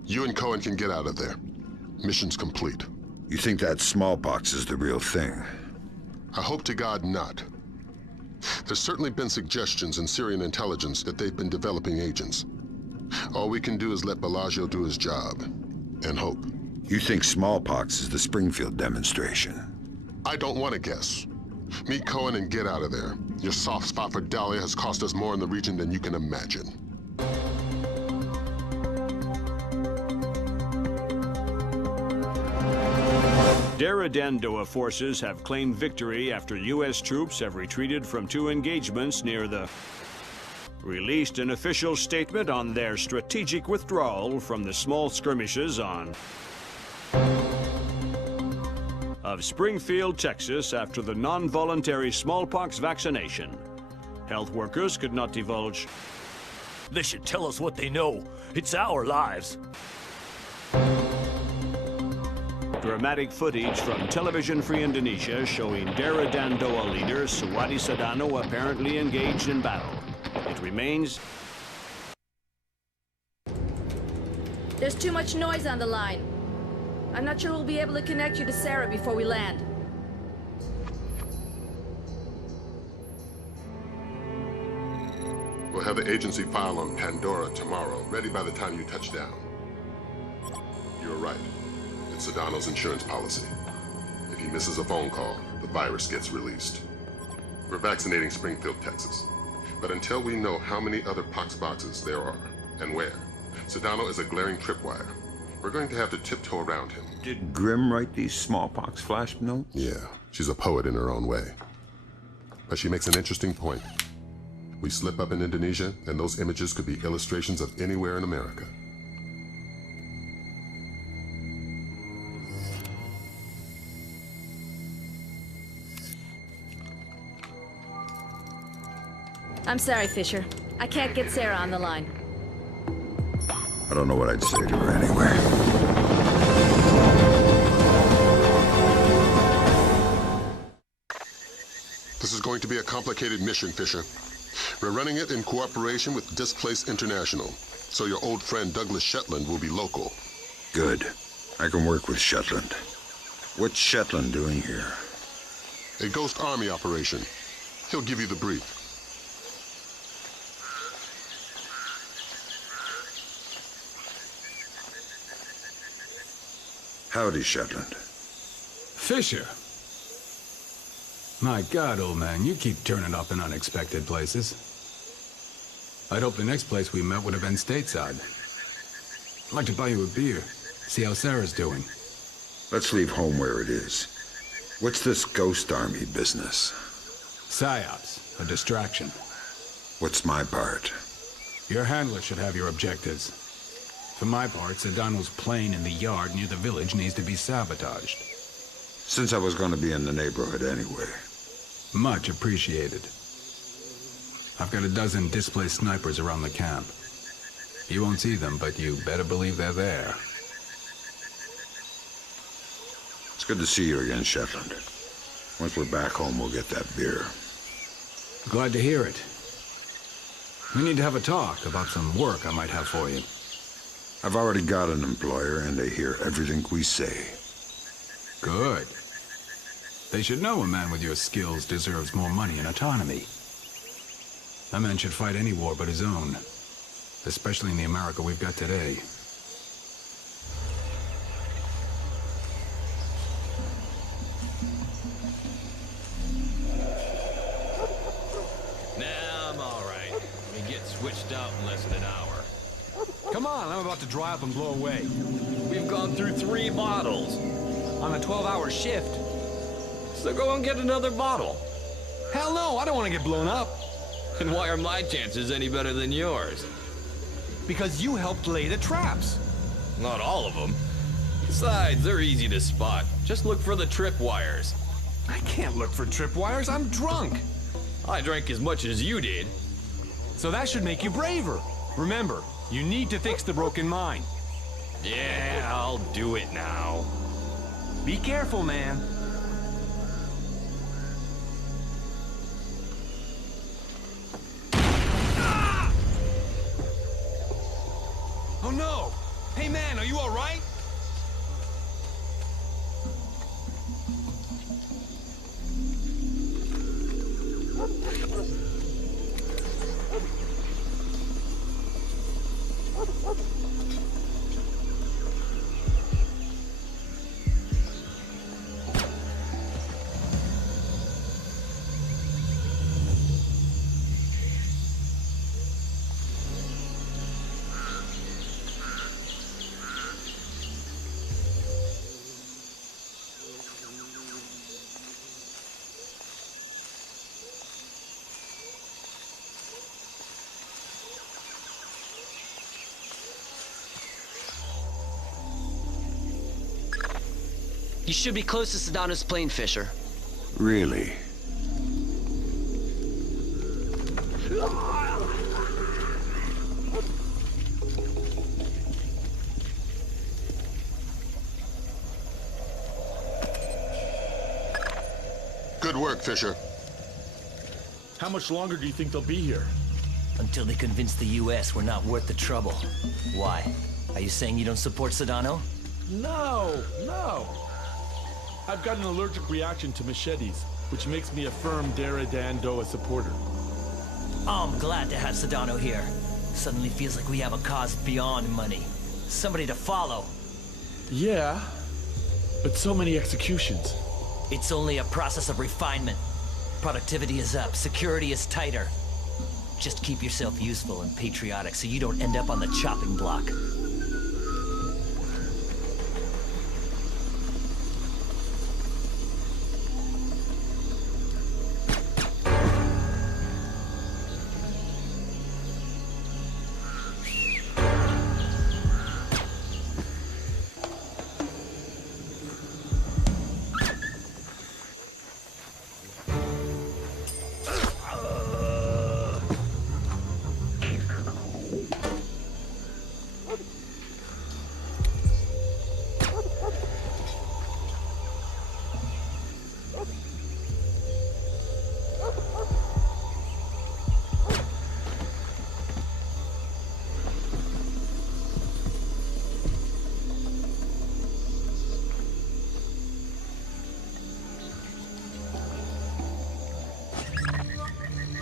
You and Cohen can get out of there. Mission's complete. You think that smallpox is the real thing? I hope to God not. There's certainly been suggestions in Syrian intelligence that they've been developing agents. All we can do is let Bellagio do his job, and hope. You think smallpox is the Springfield demonstration? I don't want to guess. Meet Cohen and get out of there. Your soft spot for Dahlia has cost us more in the region than you can imagine. Darradendoa forces have claimed victory after U.S. troops have retreated from 2 engagements near the... released an official statement on their strategic withdrawal from the small skirmishes of Springfield, Texas after the non-voluntary smallpox vaccination. Health workers could not divulge. They should tell us what they know. It's our lives. Dramatic footage from Television Free Indonesia showing Dera Dandoa leader Suwadi Sadano apparently engaged in battle. It remains... There's too much noise on the line. I'm not sure we'll be able to connect you to Sarah before we land. We'll have the agency file on Pandora tomorrow, ready by the time you touch down. You're right. It's Sadano's insurance policy. If he misses a phone call, the virus gets released. We're vaccinating Springfield, Texas. But until we know how many other pox boxes there are, and where, Sadano is a glaring tripwire. We're going to have to tiptoe around him. Did Grimm write these smallpox flash notes? Yeah, she's a poet in her own way. But she makes an interesting point. We slip up in Indonesia, and those images could be illustrations of anywhere in America. I'm sorry, Fisher. I can't get Sarah on the line. I don't know what I'd say to her anyway. This is going to be a complicated mission, Fisher. We're running it in cooperation with Displaced International, so your old friend Douglas Shetland will be local. Good. I can work with Shetland. What's Shetland doing here? A ghost army operation. He'll give you the brief. Howdy, Shetland. Fisher. My God, old man, you keep turning up in unexpected places. I'd hoped the next place we met would have been stateside. I'd like to buy you a beer, see how Sarah's doing. Let's leave home where it is. What's this ghost army business? PSYOPs, a distraction. What's my part? Your handler should have your objectives. For my part, Sadano's plane in the yard near the village needs to be sabotaged. Since I was going to be in the neighborhood anyway. Much appreciated. I've got a dozen displaced snipers around the camp. You won't see them, but you better believe they're there. It's good to see you again, Shetland. Once we're back home, we'll get that beer. Glad to hear it. We need to have a talk about some work I might have for you. I've already got an employer, and they hear everything we say. Good. They should know a man with your skills deserves more money and autonomy. A man should fight any war but his own, especially in the America we've got today. Nah, I'm all right. We get switched out in less than an hour. Come on, I'm about to dry up and blow away. We've gone through 3 bottles. On a 12-hour shift. So go and get another bottle. Hell no, I don't want to get blown up. And why are my chances any better than yours? Because you helped lay the traps. Not all of them. Besides, they're easy to spot. Just look for the tripwires. I can't look for tripwires, I'm drunk. I drank as much as you did. So that should make you braver. Remember, you need to fix the broken mine. Yeah, I'll do it now. Be careful, man. Ah! Oh no! Hey man, are you all right? You should be close to Sadano's plane, Fisher. Really? Good work, Fisher. How much longer do you think they'll be here? Until they convince the US we're not worth the trouble. Why? Are you saying you don't support Sedano? No. I've got an allergic reaction to machetes, which makes me a firm Dara-Dan-Doa supporter. I'm glad to have Sedano here. Suddenly feels like we have a cause beyond money. Somebody to follow. Yeah, but so many executions. It's only a process of refinement. Productivity is up, security is tighter. Just keep yourself useful and patriotic so you don't end up on the chopping block.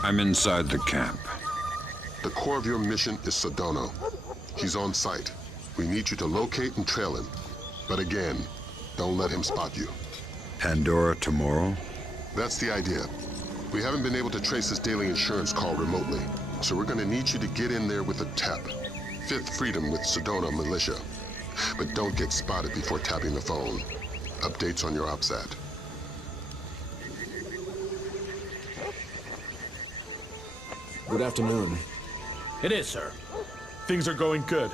I'm inside the camp. The core of your mission is Sedano. He's on site. We need you to locate and trail him. But again, don't let him spot you. Pandora tomorrow? That's the idea. We haven't been able to trace his daily insurance call remotely, so we're gonna need you to get in there with a tap. Fifth Freedom with Sedona Militia. But don't get spotted before tapping the phone. Updates on your OPSAT. Good afternoon. It is, sir. Things are going good.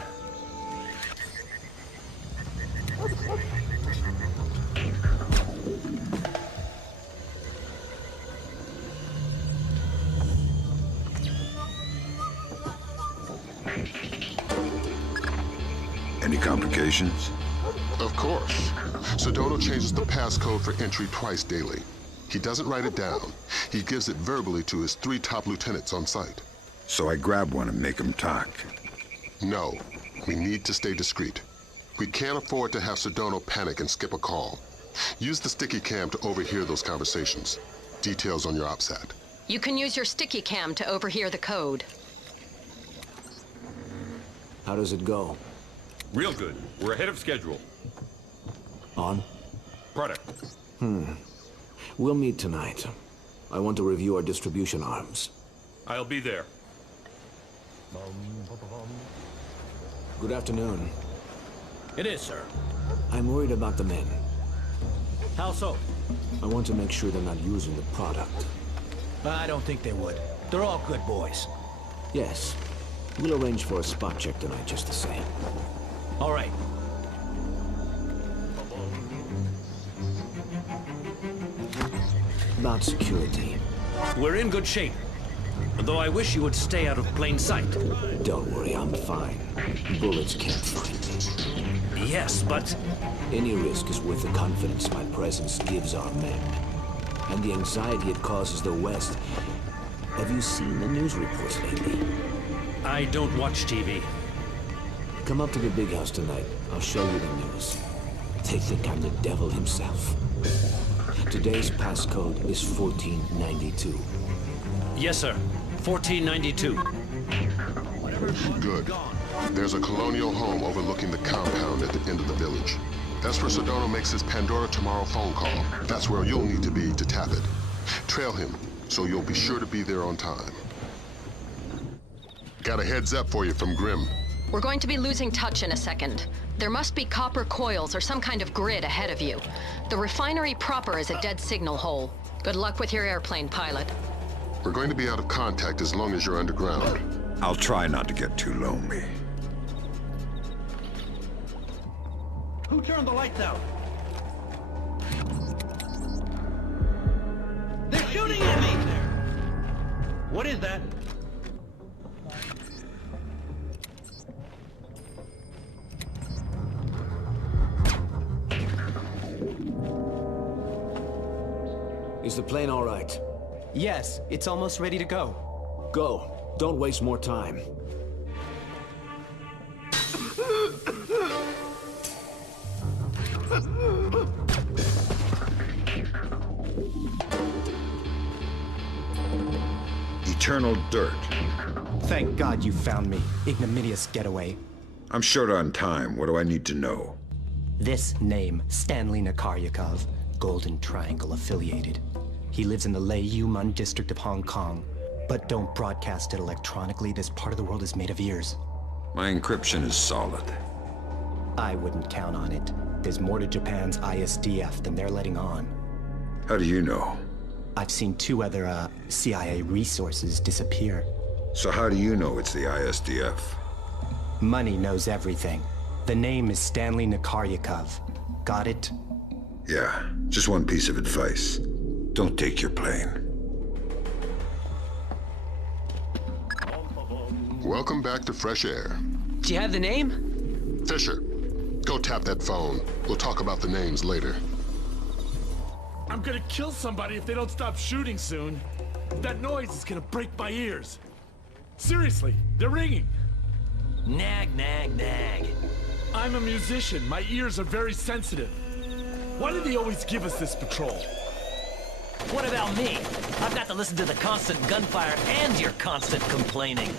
Any complications? Of course. Sedano changes the passcode for entry twice daily. He doesn't write it down. He gives it verbally to his 3 top lieutenants on site. So I grab one and make him talk. No. We need to stay discreet. We can't afford to have Sedano panic and skip a call. Use the sticky cam to overhear those conversations. Details on your OPSAT. You can use your sticky cam to overhear the code. How does it go? Real good. We're ahead of schedule. On? Product. We'll meet tonight. I want to review our distribution arms. I'll be there. Good afternoon. It is, sir. I'm worried about the men. How so? I want to make sure they're not using the product. I don't think they would. They're all good boys. Yes. We'll arrange for a spot check tonight just the same. All right. About security. We're in good shape. Though I wish you would stay out of plain sight. Don't worry, I'm fine. Bullets can't find me. Yes, but... Any risk is worth the confidence my presence gives our men. And the anxiety it causes the West. Have you seen the news reports lately? I don't watch TV. Come up to the big house tonight. I'll show you the news. They think I'm the devil himself. Today's passcode is 1492. Yes, sir. 1492. Good. There's a colonial home overlooking the compound at the end of the village. That's where Sedano makes his Pandora tomorrow phone call. That's where you'll need to be to tap it. Trail him, so you'll be sure to be there on time. Got a heads up for you from Grim. We're going to be losing touch in a second. There must be copper coils or some kind of grid ahead of you. The refinery proper is a dead signal hole. Good luck with your airplane, pilot. We're going to be out of contact as long as you're underground. I'll try not to get too lonely. Who turned the lights out? They're shooting at me! What is that? Is the plane all right? Yes, it's almost ready to go. Go. Don't waste more time. Eternal dirt. Thank God you found me. Ignominious getaway. I'm short on time. What do I need to know? This name, Stanley Nakaryakov, Golden Triangle affiliated. He lives in the Lei-Yuman district of Hong Kong. But don't broadcast it electronically. This part of the world is made of ears. My encryption is solid. I wouldn't count on it. There's more to Japan's ISDF than they're letting on. How do you know? I've seen 2 other, CIA resources disappear. So how do you know it's the ISDF? Money knows everything. The name is Stanley Nakaryakov. Got it? Yeah, just one piece of advice. Don't take your plane. Welcome back to fresh air. Do you have the name? Fisher, go tap that phone. We'll talk about the names later. I'm gonna kill somebody if they don't stop shooting soon. That noise is gonna break my ears. Seriously, they're ringing. Nag, nag, nag. I'm a musician. My ears are very sensitive. Why do they always give us this patrol? What about me? I've got to listen to the constant gunfire and your constant complaining.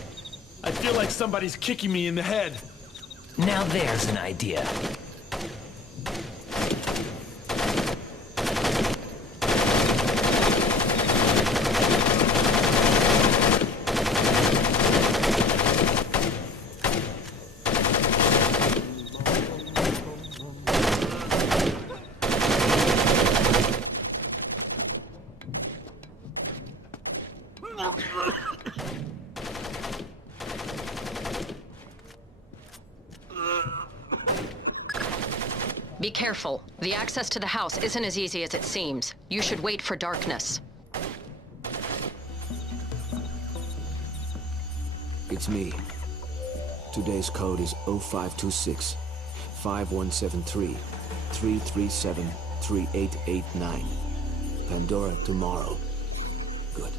I feel like somebody's kicking me in the head. Now there's an idea. Be careful. The access to the house isn't as easy as it seems. You should wait for darkness. It's me. Today's code is 0526 5173 337 3889. Pandora tomorrow. Good.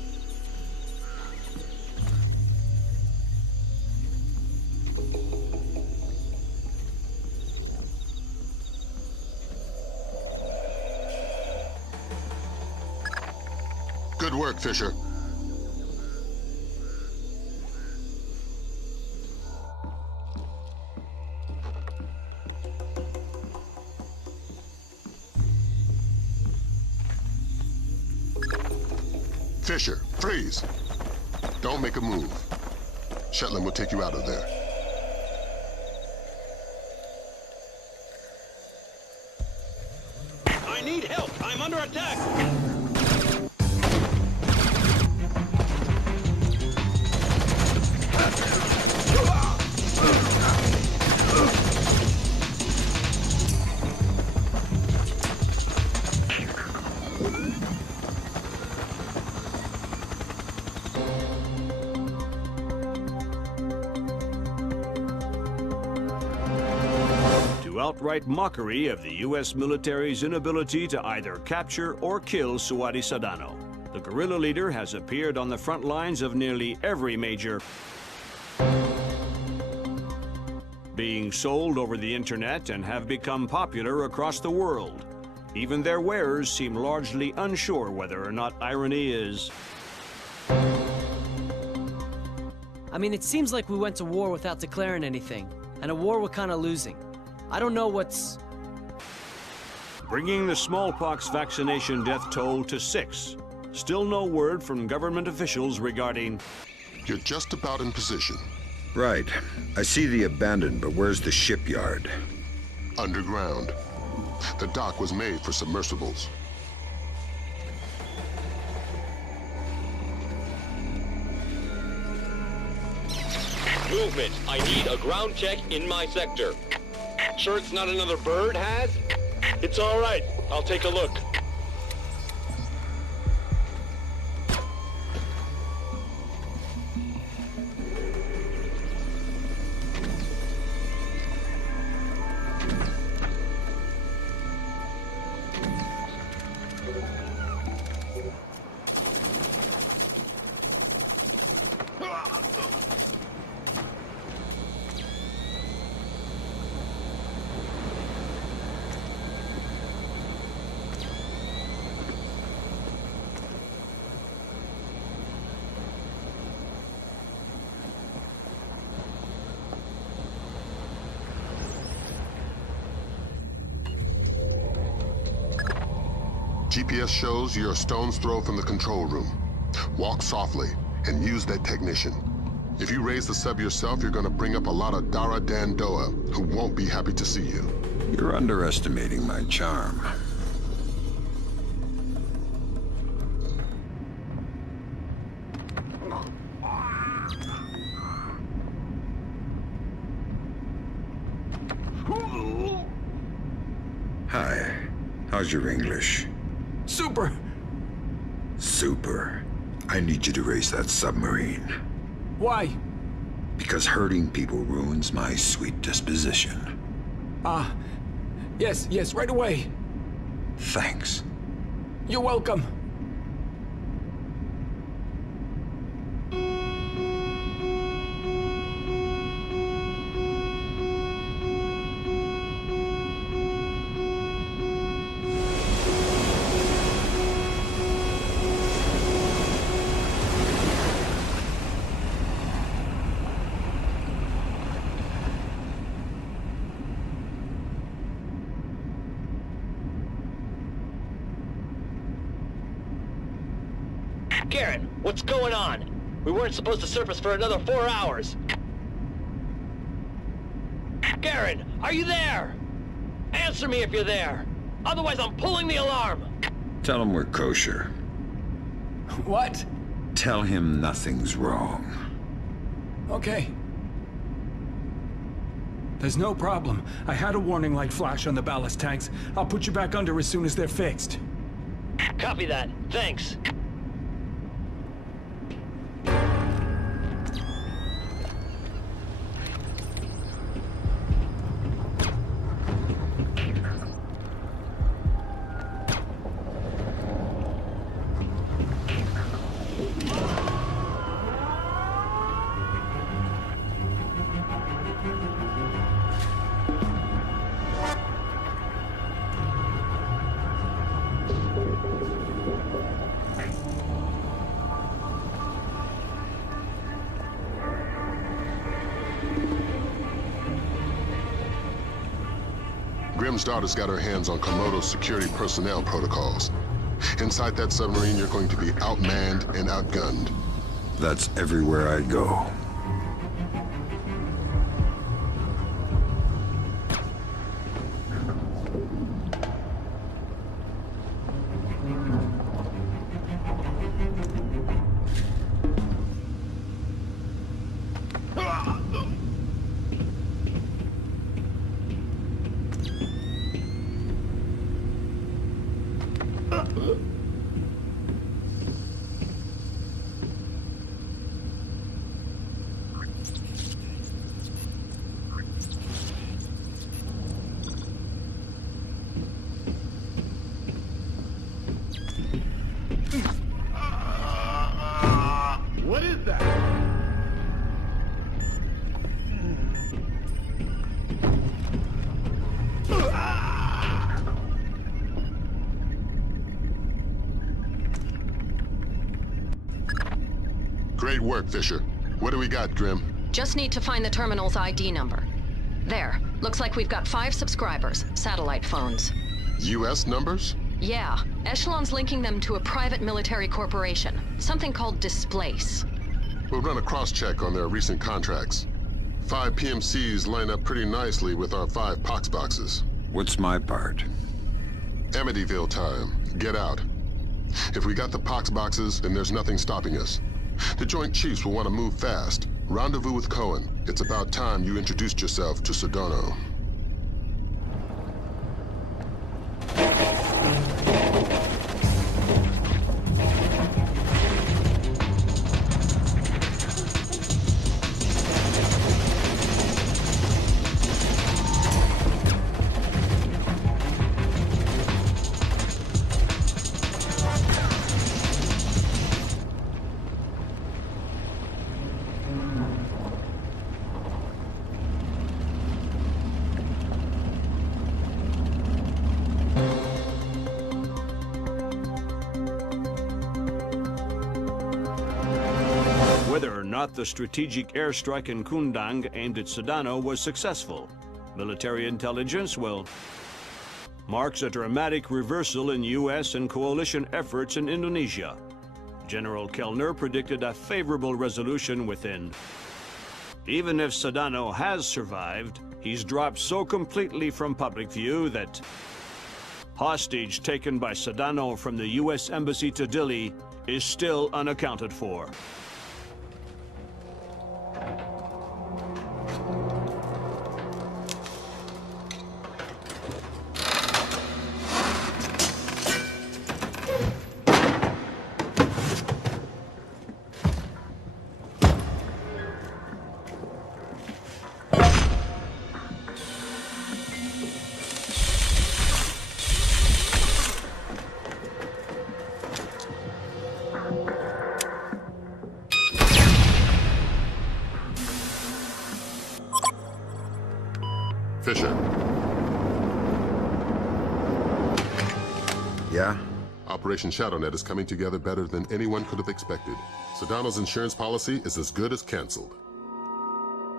Good work, Fisher. Fisher, freeze. Don't make a move. Shetland will take you out of there. I need help. I'm under attack. Outright mockery of the U.S. military's inability to either capture or kill Suwadi Sadano. The guerrilla leader has appeared on the front lines of nearly every major being sold over the internet and have become popular across the world. Even their wearers seem largely unsure whether or not irony is. I mean, it seems like we went to war without declaring anything, and a war we're kind of losing. I don't know what's... Bringing the smallpox vaccination death toll to 6. Still no word from government officials regarding... You're just about in position. Right. I see the abandoned, but where's the shipyard? Underground. The dock was made for submersibles. Movement. I need a ground check in my sector. Sure it's not another bird, Has? It's all right. I'll take a look. GPS shows you're a stone's throw from the control room. Walk softly and use that technician. If you raise the sub yourself, you're gonna bring up a lot of Dara Dandoa who won't be happy to see you. You're underestimating my charm. Hi. How's your English? Super! Super. I need you to raise that submarine. Why? Because hurting people ruins my sweet disposition. Yes, right away. Thanks. You're welcome. Garen, what's going on? We weren't supposed to surface for another 4 hours. Garen, are you there? Answer me if you're there. Otherwise, I'm pulling the alarm. Tell him we're kosher. What? Tell him nothing's wrong. Okay. There's no problem. I had a warning light flash on the ballast tanks. I'll put you back under as soon as they're fixed. Copy that. Thanks. Grim's daughter's got her hands on Komodo's security personnel protocols. Inside that submarine, you're going to be outmanned and outgunned. That's everywhere I go. What is that? Great work, Fisher. What do we got, Grim? Just need to find the terminal's ID number. There. Looks like we've got 5 subscribers, satellite phones. US numbers? Yeah. Echelon's linking them to a private military corporation. Something called Displace. We'll run a cross-check on their recent contracts. 5 PMCs line up pretty nicely with our 5 pox boxes. What's my part? Amityville time. Get out. If we got the pox boxes, then there's nothing stopping us. The Joint Chiefs will want to move fast. Rendezvous with Cohen. It's about time you introduced yourself to Sedano. The strategic airstrike in Kundang aimed at Sedano was successful. Military intelligence will marks a dramatic reversal in U.S. and coalition efforts in Indonesia. General Kellner predicted a favorable resolution within. Even if Sedano has survived, he's dropped so completely from public view that hostage taken by Sedano from the U.S. Embassy to Dili is still unaccounted for. Fisher. Yeah? Operation ShadowNet is coming together better than anyone could have expected. Sedano's insurance policy is as good as canceled.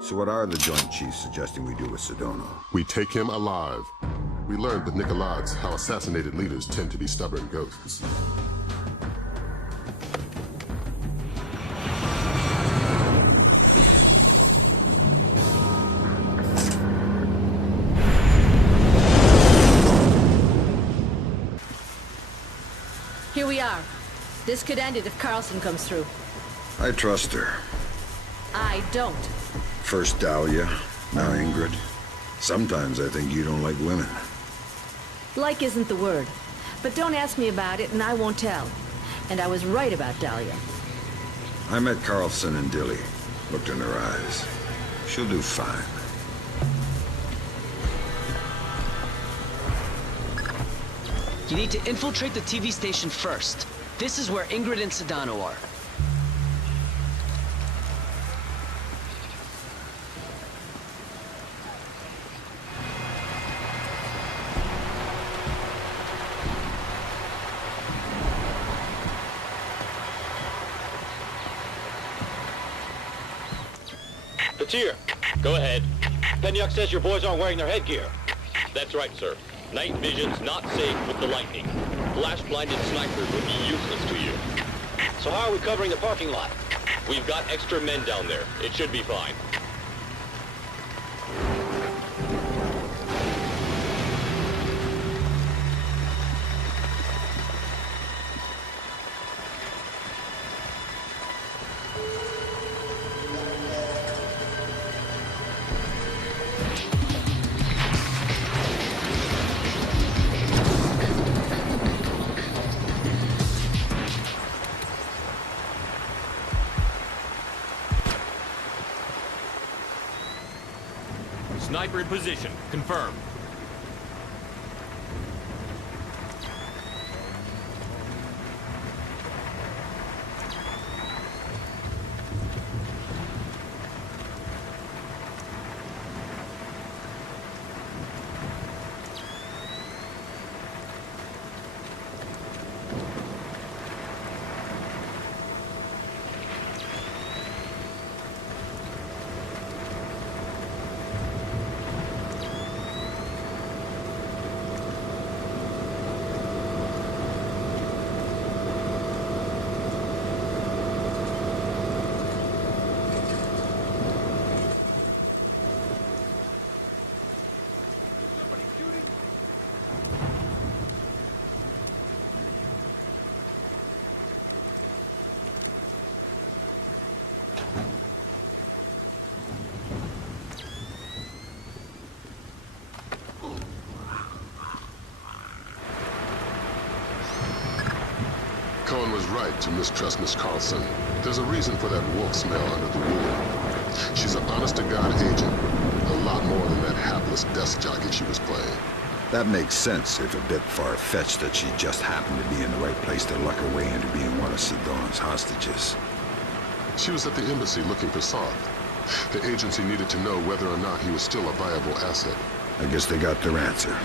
So what are the Joint Chiefs suggesting we do with Sedano? We take him alive. We learned with NickellBagg how assassinated leaders tend to be stubborn ghosts. Here we are. This could end it if Carlson comes through. I trust her. I don't. First Dahlia, now Ingrid. Sometimes I think you don't like women. Like isn't the word. But don't ask me about it and I won't tell. And I was right about Dahlia. I met Carlson in Dili. Looked in her eyes. She'll do fine. You need to infiltrate the TV station first. This is where Ingrid and Sedano are. Patir, go ahead. Penyuk says your boys aren't wearing their headgear. That's right, sir. Night vision's not safe with the lightning. Flash-blinded snipers would be useless to you. So how are we covering the parking lot? We've got extra men down there. It should be fine. Sniper in position. Confirmed. Cohen was right to mistrust Miss Carlson. There's a reason for that wolf smell under the wool. She's an honest-to-God agent. A lot more than that hapless desk jockey she was playing. That makes sense, if a bit far-fetched that she just happened to be in the right place to luck her way into being one of Sedano's hostages. She was at the embassy looking for Soth. The agency needed to know whether or not he was still a viable asset. I guess they got their answer.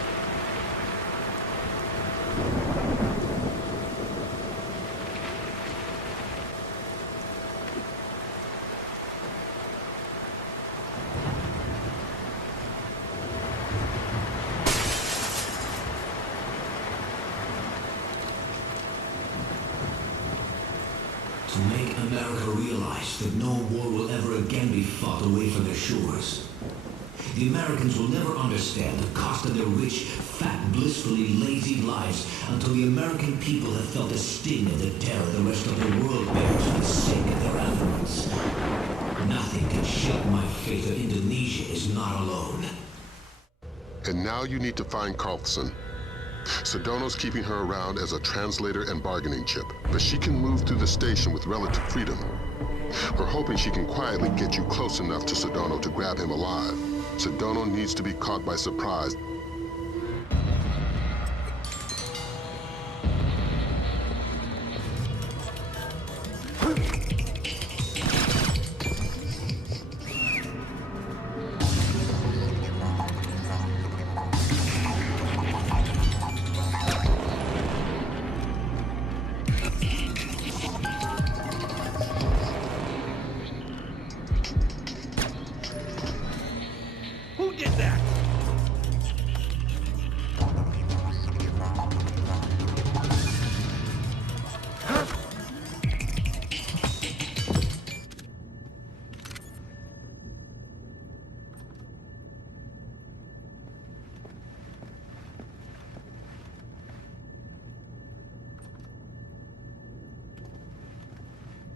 to make America realize that no war will ever again be fought away from their shores. The Americans will never understand the cost of their rich, fat, blissfully lazy lives until the American people have felt the sting of the terror the rest of the world bears for the sake of their efforts. Nothing can shake my faith that Indonesia is not alone. And now you need to find Carlson. Sedano's keeping her around as a translator and bargaining chip, but she can move through the station with relative freedom. We're hoping she can quietly get you close enough to Sedano to grab him alive. Sedano needs to be caught by surprise.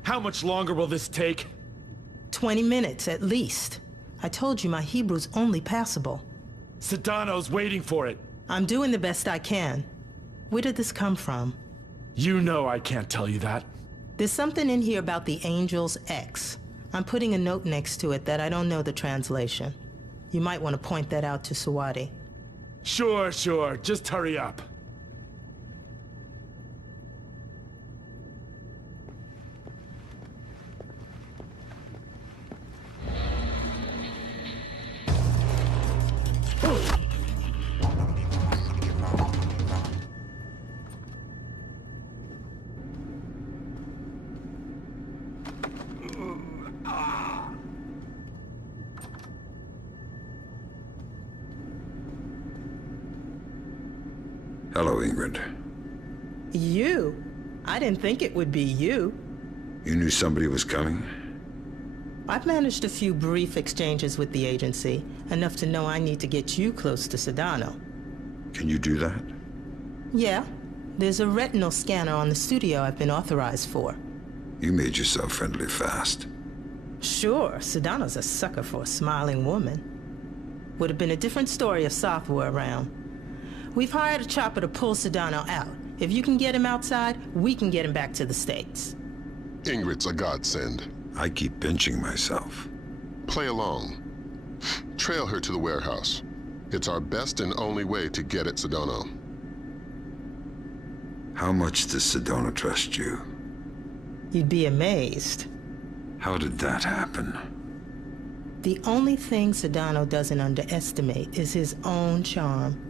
How much longer will this take? 20 minutes, at least. I told you my Hebrew's only passable. Sedano's waiting for it. I'm doing the best I can. Where did this come from? You know I can't tell you that. There's something in here about the Angel's X. I'm putting a note next to it that I don't know the translation. You might want to point that out to Sawadi. Sure. Just hurry up. Hello, Ingrid. You? I didn't think it would be you. You knew somebody was coming? I've managed a few brief exchanges with the agency, enough to know I need to get you close to Sedano. Can you do that? Yeah. There's a retinal scanner on the studio I've been authorized for. You made yourself friendly fast. Sure, Sedano's a sucker for a smiling woman. Would have been a different story if Soth were around. We've hired a chopper to pull Sedano out. If you can get him outside, we can get him back to the States. Ingrid's a godsend. I keep pinching myself. Play along. Trail her to the warehouse. It's our best and only way to get at Sedano. How much does Sedano trust you? You'd be amazed. How did that happen? The only thing Sedano doesn't underestimate is his own charm.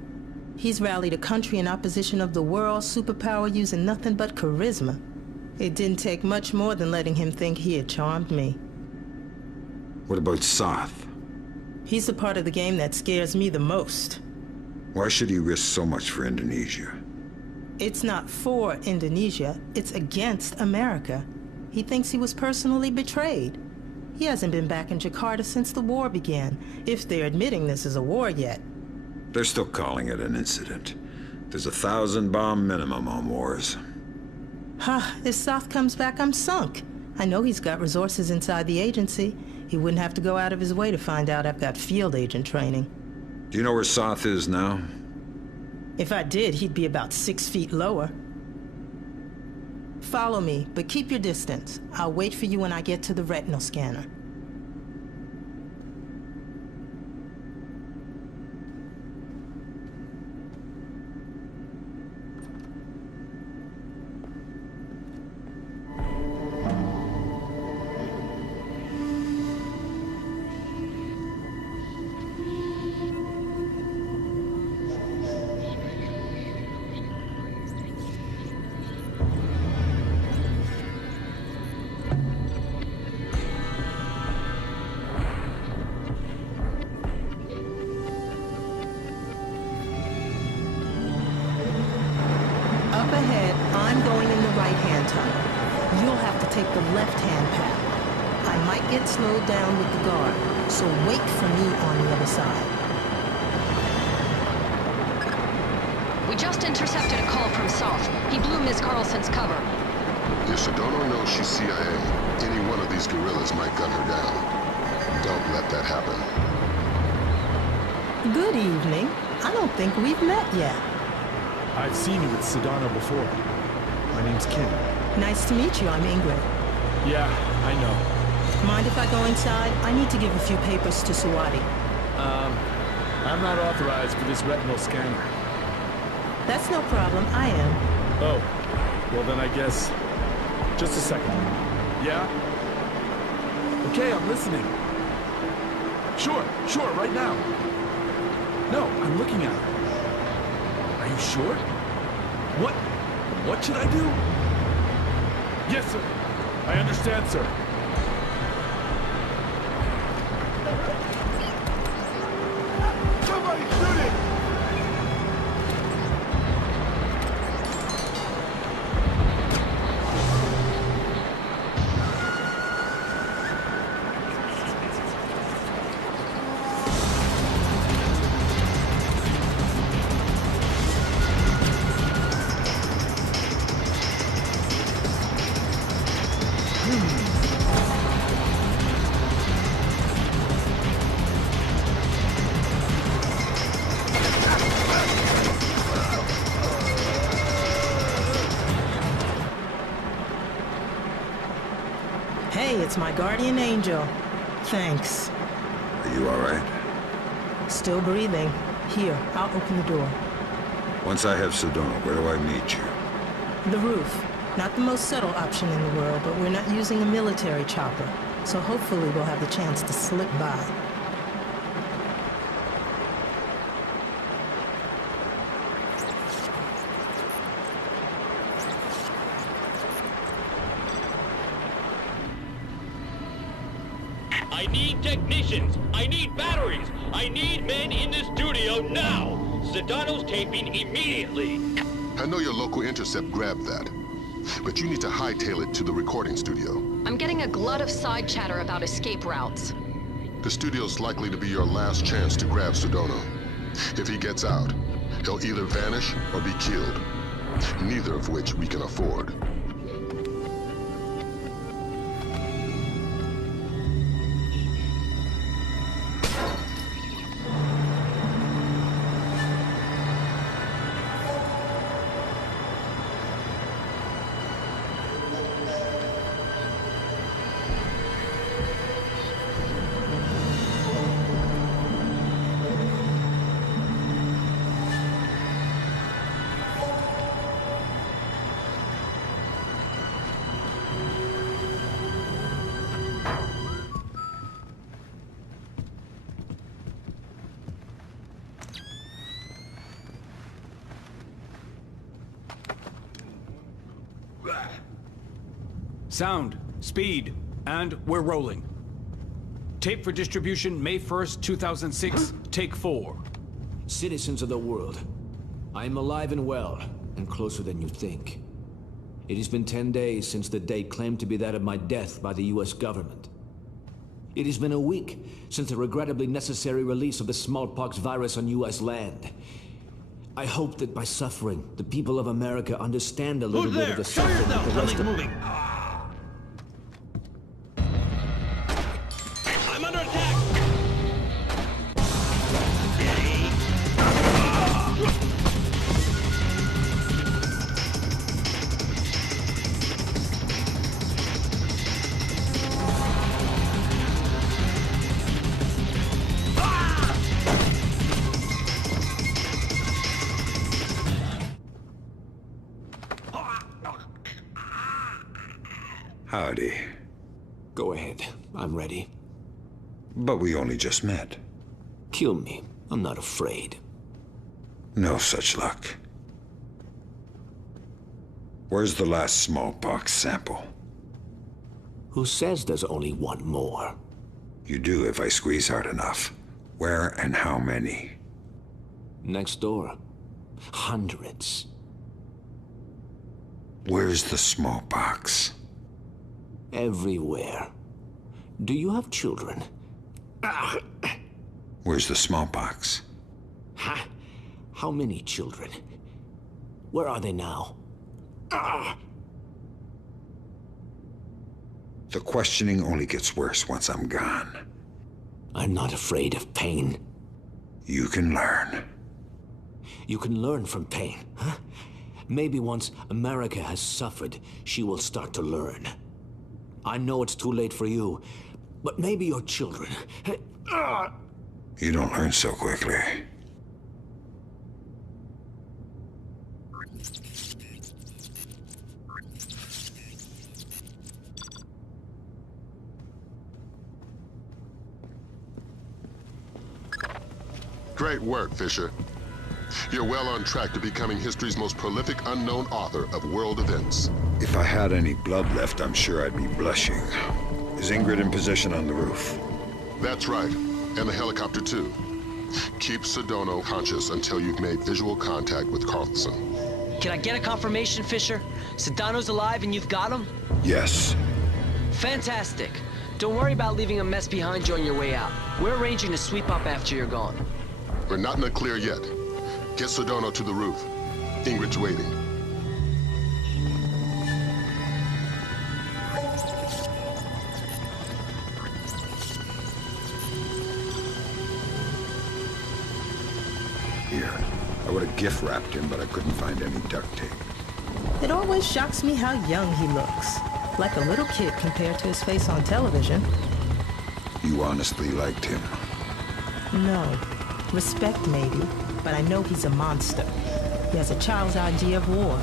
He's rallied a country in opposition of the world's superpower using nothing but charisma. It didn't take much more than letting him think he had charmed me. What about Soth? He's the part of the game that scares me the most. Why should he risk so much for Indonesia? It's not for Indonesia, it's against America. He thinks he was personally betrayed. He hasn't been back in Jakarta since the war began, if they're admitting this is a war yet. They're still calling it an incident. There's 1,000 bomb minimum on wars. If Soth comes back, I'm sunk. I know he's got resources inside the agency. He wouldn't have to go out of his way to find out I've got field agent training. Do you know where Soth is now? If I did, he'd be about 6 feet lower. Follow me, but keep your distance. I'll wait for you when I get to the retinal scanner. I'm going in the right-hand tunnel. You'll have to take the left-hand path. I might get slowed down with the guard, so wait for me on the other side. We just intercepted a call from South. He blew Ms. Carlson's cover. If Sedona knows she's CIA, any one of these guerrillas might gun her down. Don't let that happen. Good evening. I don't think we've met yet. I've seen you with Sedona before. My name's Kim. Nice to meet you. I'm Ingrid. Yeah, I know. Mind if I go inside? I need to give a few papers to Suwadi. I'm not authorized for this retinal scanner. That's no problem. I am. Oh, well then I guess... Just a second. Yeah? Okay, I'm listening. Sure, right now. No, I'm looking at her. Are you sure? What should I do? Yes, sir. I understand, sir. Somebody shoot it! Hey, it's my guardian angel. Thanks. Are you all right? Still breathing. Here, I'll open the door. Once I have Sedona, where do I meet you? The roof. Not the most subtle option in the world, but we're not using a military chopper. So hopefully we'll have the chance to slip by. I need technicians. I need batteries. I need men in the studio now. Sedano's taping immediately. I know your local intercept grabbed that, but you need to hightail it to the recording studio. I'm getting a glut of side chatter about escape routes. The studio's likely to be your last chance to grab Sedona. If he gets out, he'll either vanish or be killed, neither of which we can afford. Sound, speed, and we're rolling. Tape for distribution May 1st, 2006, take 4. Citizens of the world, I am alive and well, and closer than you think. It has been 10 days since the date claimed to be that of my death by the US government. It has been a week since the regrettably necessary release of the smallpox virus on US land. I hope that by suffering, the people of America understand a little bit of the suffering that the rest of... moving. I'm under attack. Howdy. Go ahead. I'm ready. But we only just met. Kill me. I'm not afraid. No such luck. Where's the last smallpox sample? Who says there's only one more? You do if I squeeze hard enough. Where and how many? Next door. Hundreds. Where's the smallpox? Everywhere. Do you have children? Where's the smallpox? Ha! How many children? Where are they now? The questioning only gets worse once I'm gone. I'm not afraid of pain. You can learn. You can learn from pain, huh? Maybe once America has suffered, she will start to learn. I know it's too late for you, but maybe your children... You don't learn so quickly. Great work, Fisher. You're well on track to becoming history's most prolific unknown author of world events. If I had any blood left, I'm sure I'd be blushing. Is Ingrid in position on the roof? That's right, and the helicopter too. Keep Sedona conscious until you've made visual contact with Carlson. Can I get a confirmation, Fisher? Sedano's alive and you've got him? Yes. Fantastic. Don't worry about leaving a mess behind you on your way out. We're arranging to sweep up after you're gone. We're not in the clear yet. Get Sedona to the roof. Ingrid's waiting. Here. I would have gift wrapped him, but I couldn't find any duct tape. It always shocks me how young he looks. Like a little kid compared to his face on television. You honestly liked him? No. Respect, maybe. But I know he's a monster. He has a child's idea of war.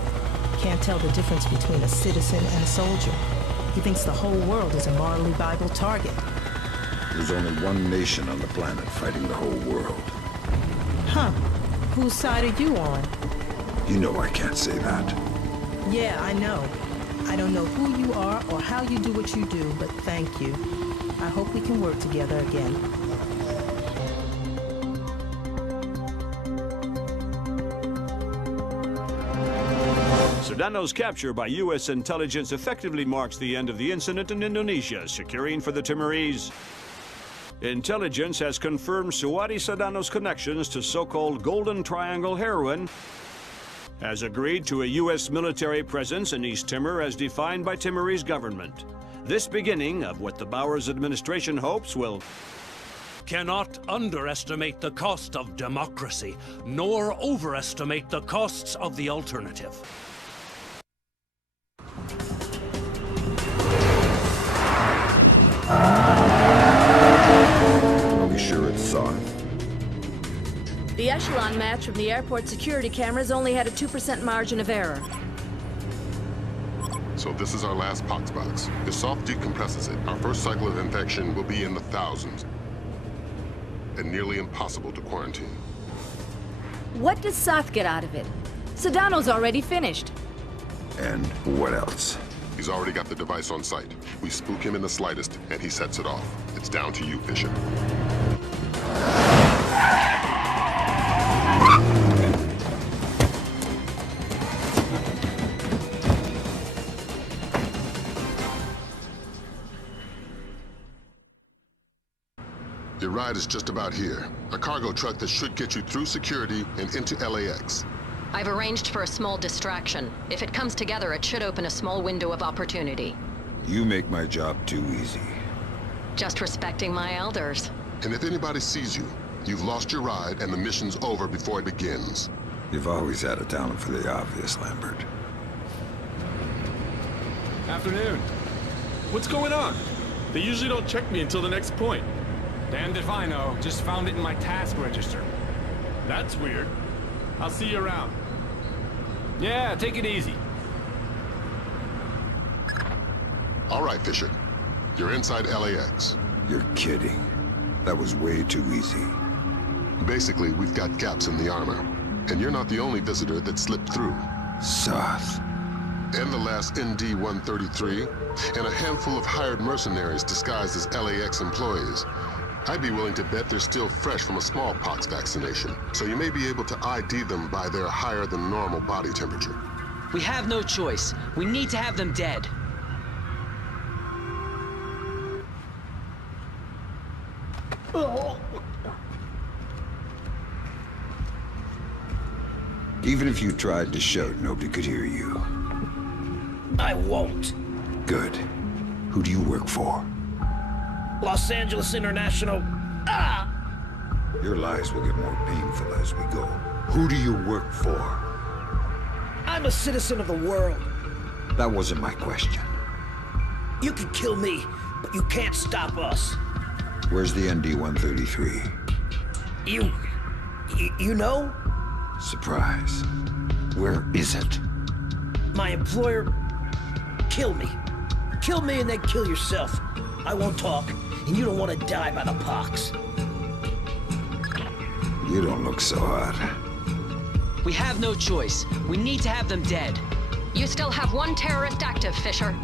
Can't tell the difference between a citizen and a soldier. He thinks the whole world is a morally viable target. There's only one nation on the planet fighting the whole world. Huh. Whose side are you on? You know I can't say that. Yeah, I know. I don't know who you are or how you do what you do, but thank you. I hope we can work together again. Sedano's capture by U.S. intelligence effectively marks the end of the incident in Indonesia, securing for the Timorese. Intelligence has confirmed Suwadi Sedano's connections to so-called Golden Triangle heroin, has agreed to a U.S. military presence in East Timor as defined by Timorese government. This beginning of what the Bowers administration hopes will... Cannot underestimate the cost of democracy, nor overestimate the costs of the alternative. Are we sure it's Soth? The echelon match from the airport security cameras only had a 2% margin of error. So this is our last pox box. If Soth decompresses it, our first cycle of infection will be in the thousands. And nearly impossible to quarantine. What does Soth get out of it? Sedano's already finished. And what else? He's already got the device on site. We spook him in the slightest, and he sets it off. It's down to you, Fisher. Your ride is just about here. A cargo truck that should get you through security and into LAX. I've arranged for a small distraction. If it comes together, it should open a small window of opportunity. You make my job too easy. Just respecting my elders. And if anybody sees you, you've lost your ride and the mission's over before it begins. You've always had a talent for the obvious, Lambert. Afternoon. What's going on? They usually don't check me until the next point. Damned if I know. Just found it in my task register. That's weird. I'll see you around. Yeah, take it easy. All right, Fisher. You're inside LAX. You're kidding. That was way too easy. Basically, we've got gaps in the armor. And you're not the only visitor that slipped through. Soth. And the last ND-133, and a handful of hired mercenaries disguised as LAX employees. I'd be willing to bet they're still fresh from a smallpox vaccination, so you may be able to ID them by their higher-than-normal body temperature. We have no choice. We need to have them dead. Even if you tried to shout, nobody could hear you. I won't. Good. Who do you work for? Los Angeles International. Ah! Your lies will get more painful as we go. Who do you work for? I'm a citizen of the world. That wasn't my question. You can kill me, but you can't stop us. Where's the ND-133? You know? Surprise. Where is it? My employer... Kill me. Kill me and then kill yourself. I won't talk, and you don't want to die by the pox. You don't look so hot. We have no choice. We need to have them dead. You still have one terrorist active, Fisher.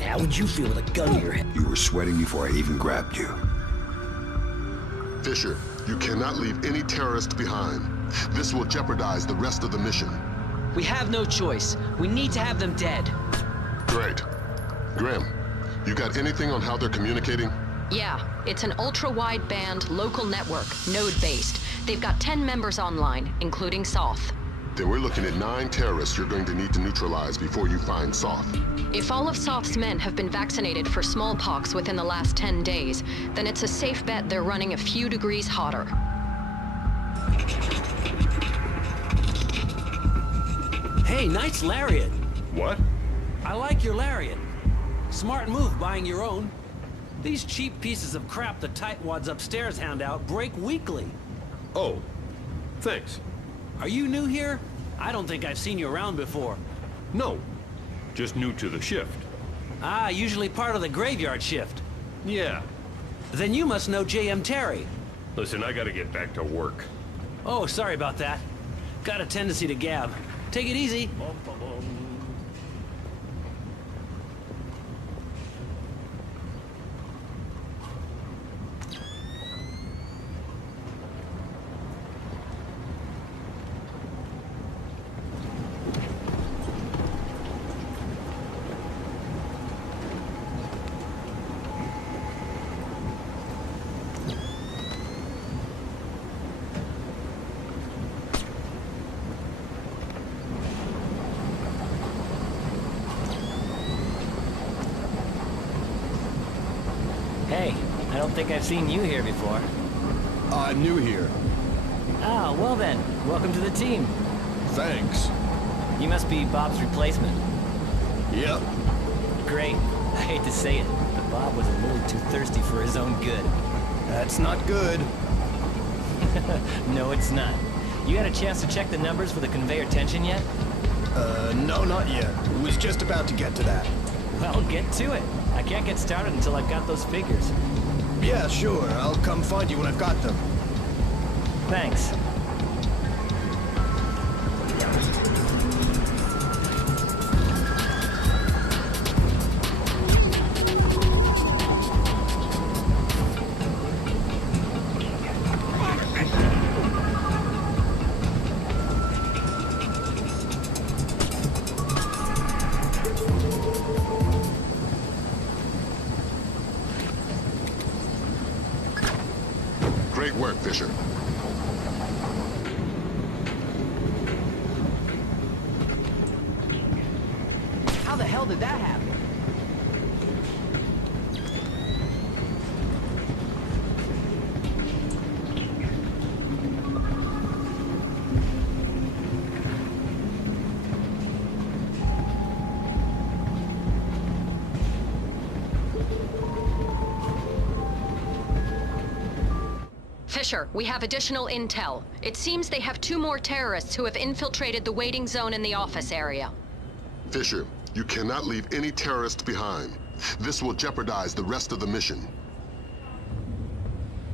How would you feel with a gun to your head? You were sweating before I even grabbed you. Fisher, you cannot leave any terrorists behind. This will jeopardize the rest of the mission. We have no choice. We need to have them dead. Great. Grim, you got anything on how they're communicating? Yeah, it's an ultra-wideband local network, node-based. They've got 10 members online, including Soth. Then we're looking at 9 terrorists you're going to need to neutralize before you find Soth. If all of Soth's men have been vaccinated for smallpox within the last 10 days, then it's a safe bet they're running a few degrees hotter. Hey, nice lariat. What? I like your lariat. Smart move buying your own. These cheap pieces of crap the tightwads upstairs hand out break weekly. Oh, thanks. Are you new here? I don't think I've seen you around before. No, just new to the shift. Ah, usually part of the graveyard shift. Yeah. Then you must know J.M. Terry. Listen, I gotta get back to work. Oh, sorry about that. Got a tendency to gab. Take it easy. Hey, I don't think I've seen you here before. I'm new here. Ah, well then, welcome to the team. Thanks. You must be Bob's replacement. Yep. Great. I hate to say it, but Bob was a little too thirsty for his own good. That's not good. No, it's not. You had a chance to check the numbers for the conveyor tension yet? No, not yet. Was just about to get to that. Well, get to it. I can't get started until I've got those figures. Yeah, sure. I'll come find you when I've got them. Thanks. Great work, Fisher. How the hell did that happen? Fisher, we have additional intel. It seems they have 2 more terrorists who have infiltrated the waiting zone in the office area. Fisher, you cannot leave any terrorists behind. This will jeopardize the rest of the mission.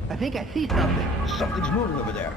I think I see something. Something's moving over there.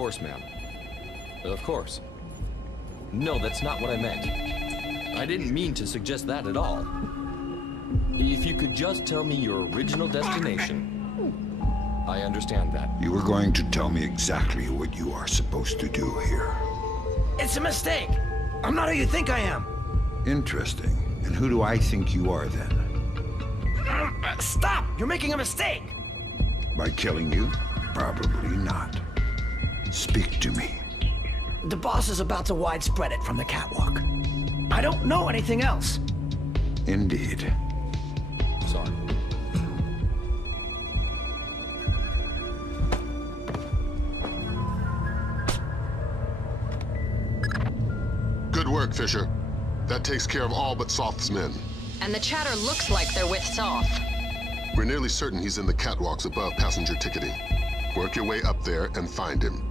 course, ma'am. Of course. No, that's not what I meant. I didn't mean to suggest that at all. If you could just tell me your original destination, I understand that. You were going to tell me exactly what you are supposed to do here. It's a mistake! I'm not who you think I am! Interesting. And who do I think you are then? Stop! You're making a mistake! By killing you? Probably not. Speak to me. The boss is about to widespread it from the catwalk. I don't know anything else. Indeed. Sorry. Good work, Fisher. That takes care of all but Soth's men. And the chatter looks like they're with Soth. We're nearly certain he's in the catwalks above passenger ticketing. Work your way up there and find him.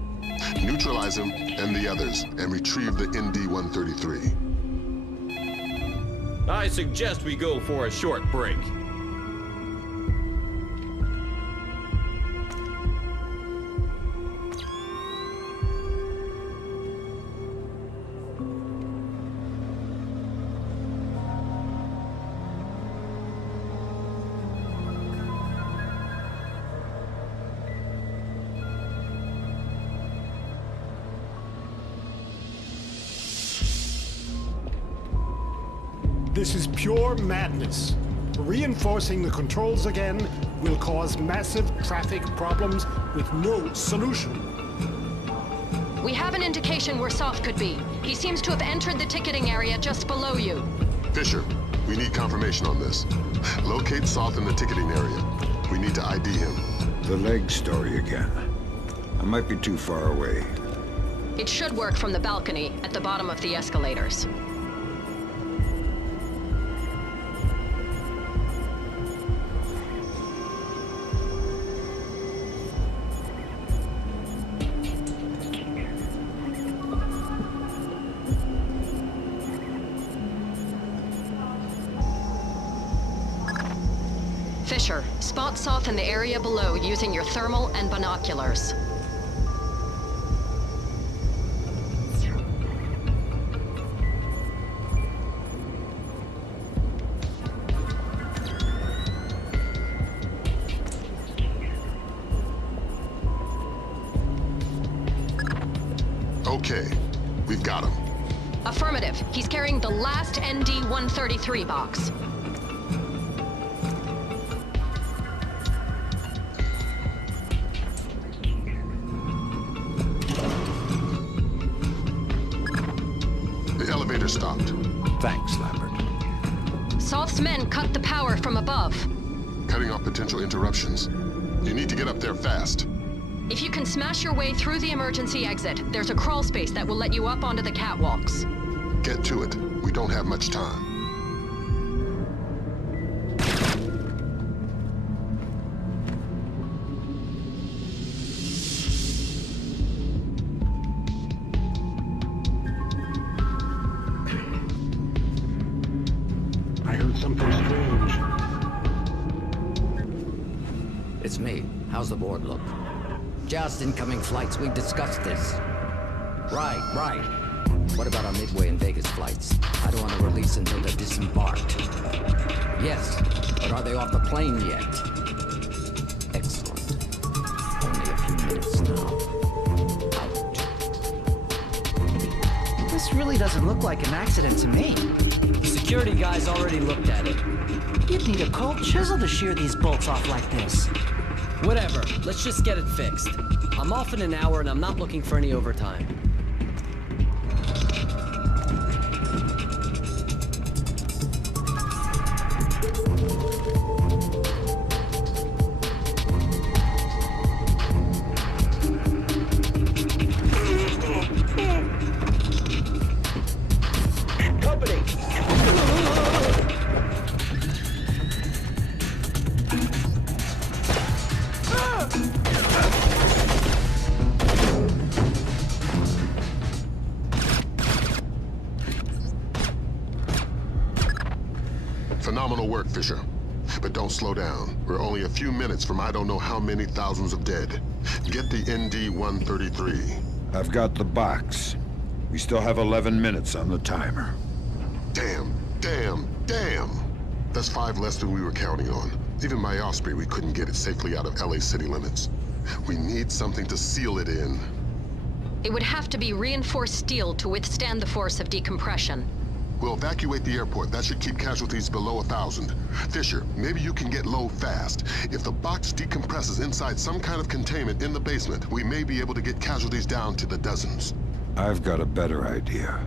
Neutralize him and the others, and retrieve the ND-133. I suggest we go for a short break. This is pure madness. Reinforcing the controls again will cause massive traffic problems with no solution. We have an indication where Soth could be. He seems to have entered the ticketing area just below you. Fisher, we need confirmation on this. Locate Soth in the ticketing area. We need to ID him. The leg story again. I might be too far away. It should work from the balcony at the bottom of the escalators. Fisher, spot Soth in the area below using your thermal and binoculars. Okay, we've got him. Affirmative. He's carrying the last ND-133 box. Stopped. Thanks, Lambert. Soth's men cut the power from above. Cutting off potential interruptions. You need to get up there fast. If you can smash your way through the emergency exit, there's a crawl space that will let you up onto the catwalks. Get to it. We don't have much time. Something strange. It's me. How's the board look? Just incoming flights. We discussed this. Right. What about our Midway and Vegas flights? I don't want to release until they're disembarked. Yes, but are they off the plane yet? Excellent. Only a few minutes now. Out. This really doesn't look like an accident to me. Security guys already looked at it. You'd need a cold chisel to shear these bolts off like this. Whatever, let's just get it fixed. I'm off in an hour and I'm not looking for any overtime. Phenomenal work, Fisher. But don't slow down. We're only a few minutes from I don't know how many thousands of dead. Get the ND-133. I've got the box. We still have 11 minutes on the timer. Damn. That's 5 less than we were counting on. Even by Osprey, we couldn't get it safely out of LA city limits. We need something to seal it in. It would have to be reinforced steel to withstand the force of decompression. We'll evacuate the airport. That should keep casualties below 1,000. Fisher, maybe you can get low fast. If the box decompresses inside some kind of containment in the basement, we may be able to get casualties down to the dozens. I've got a better idea.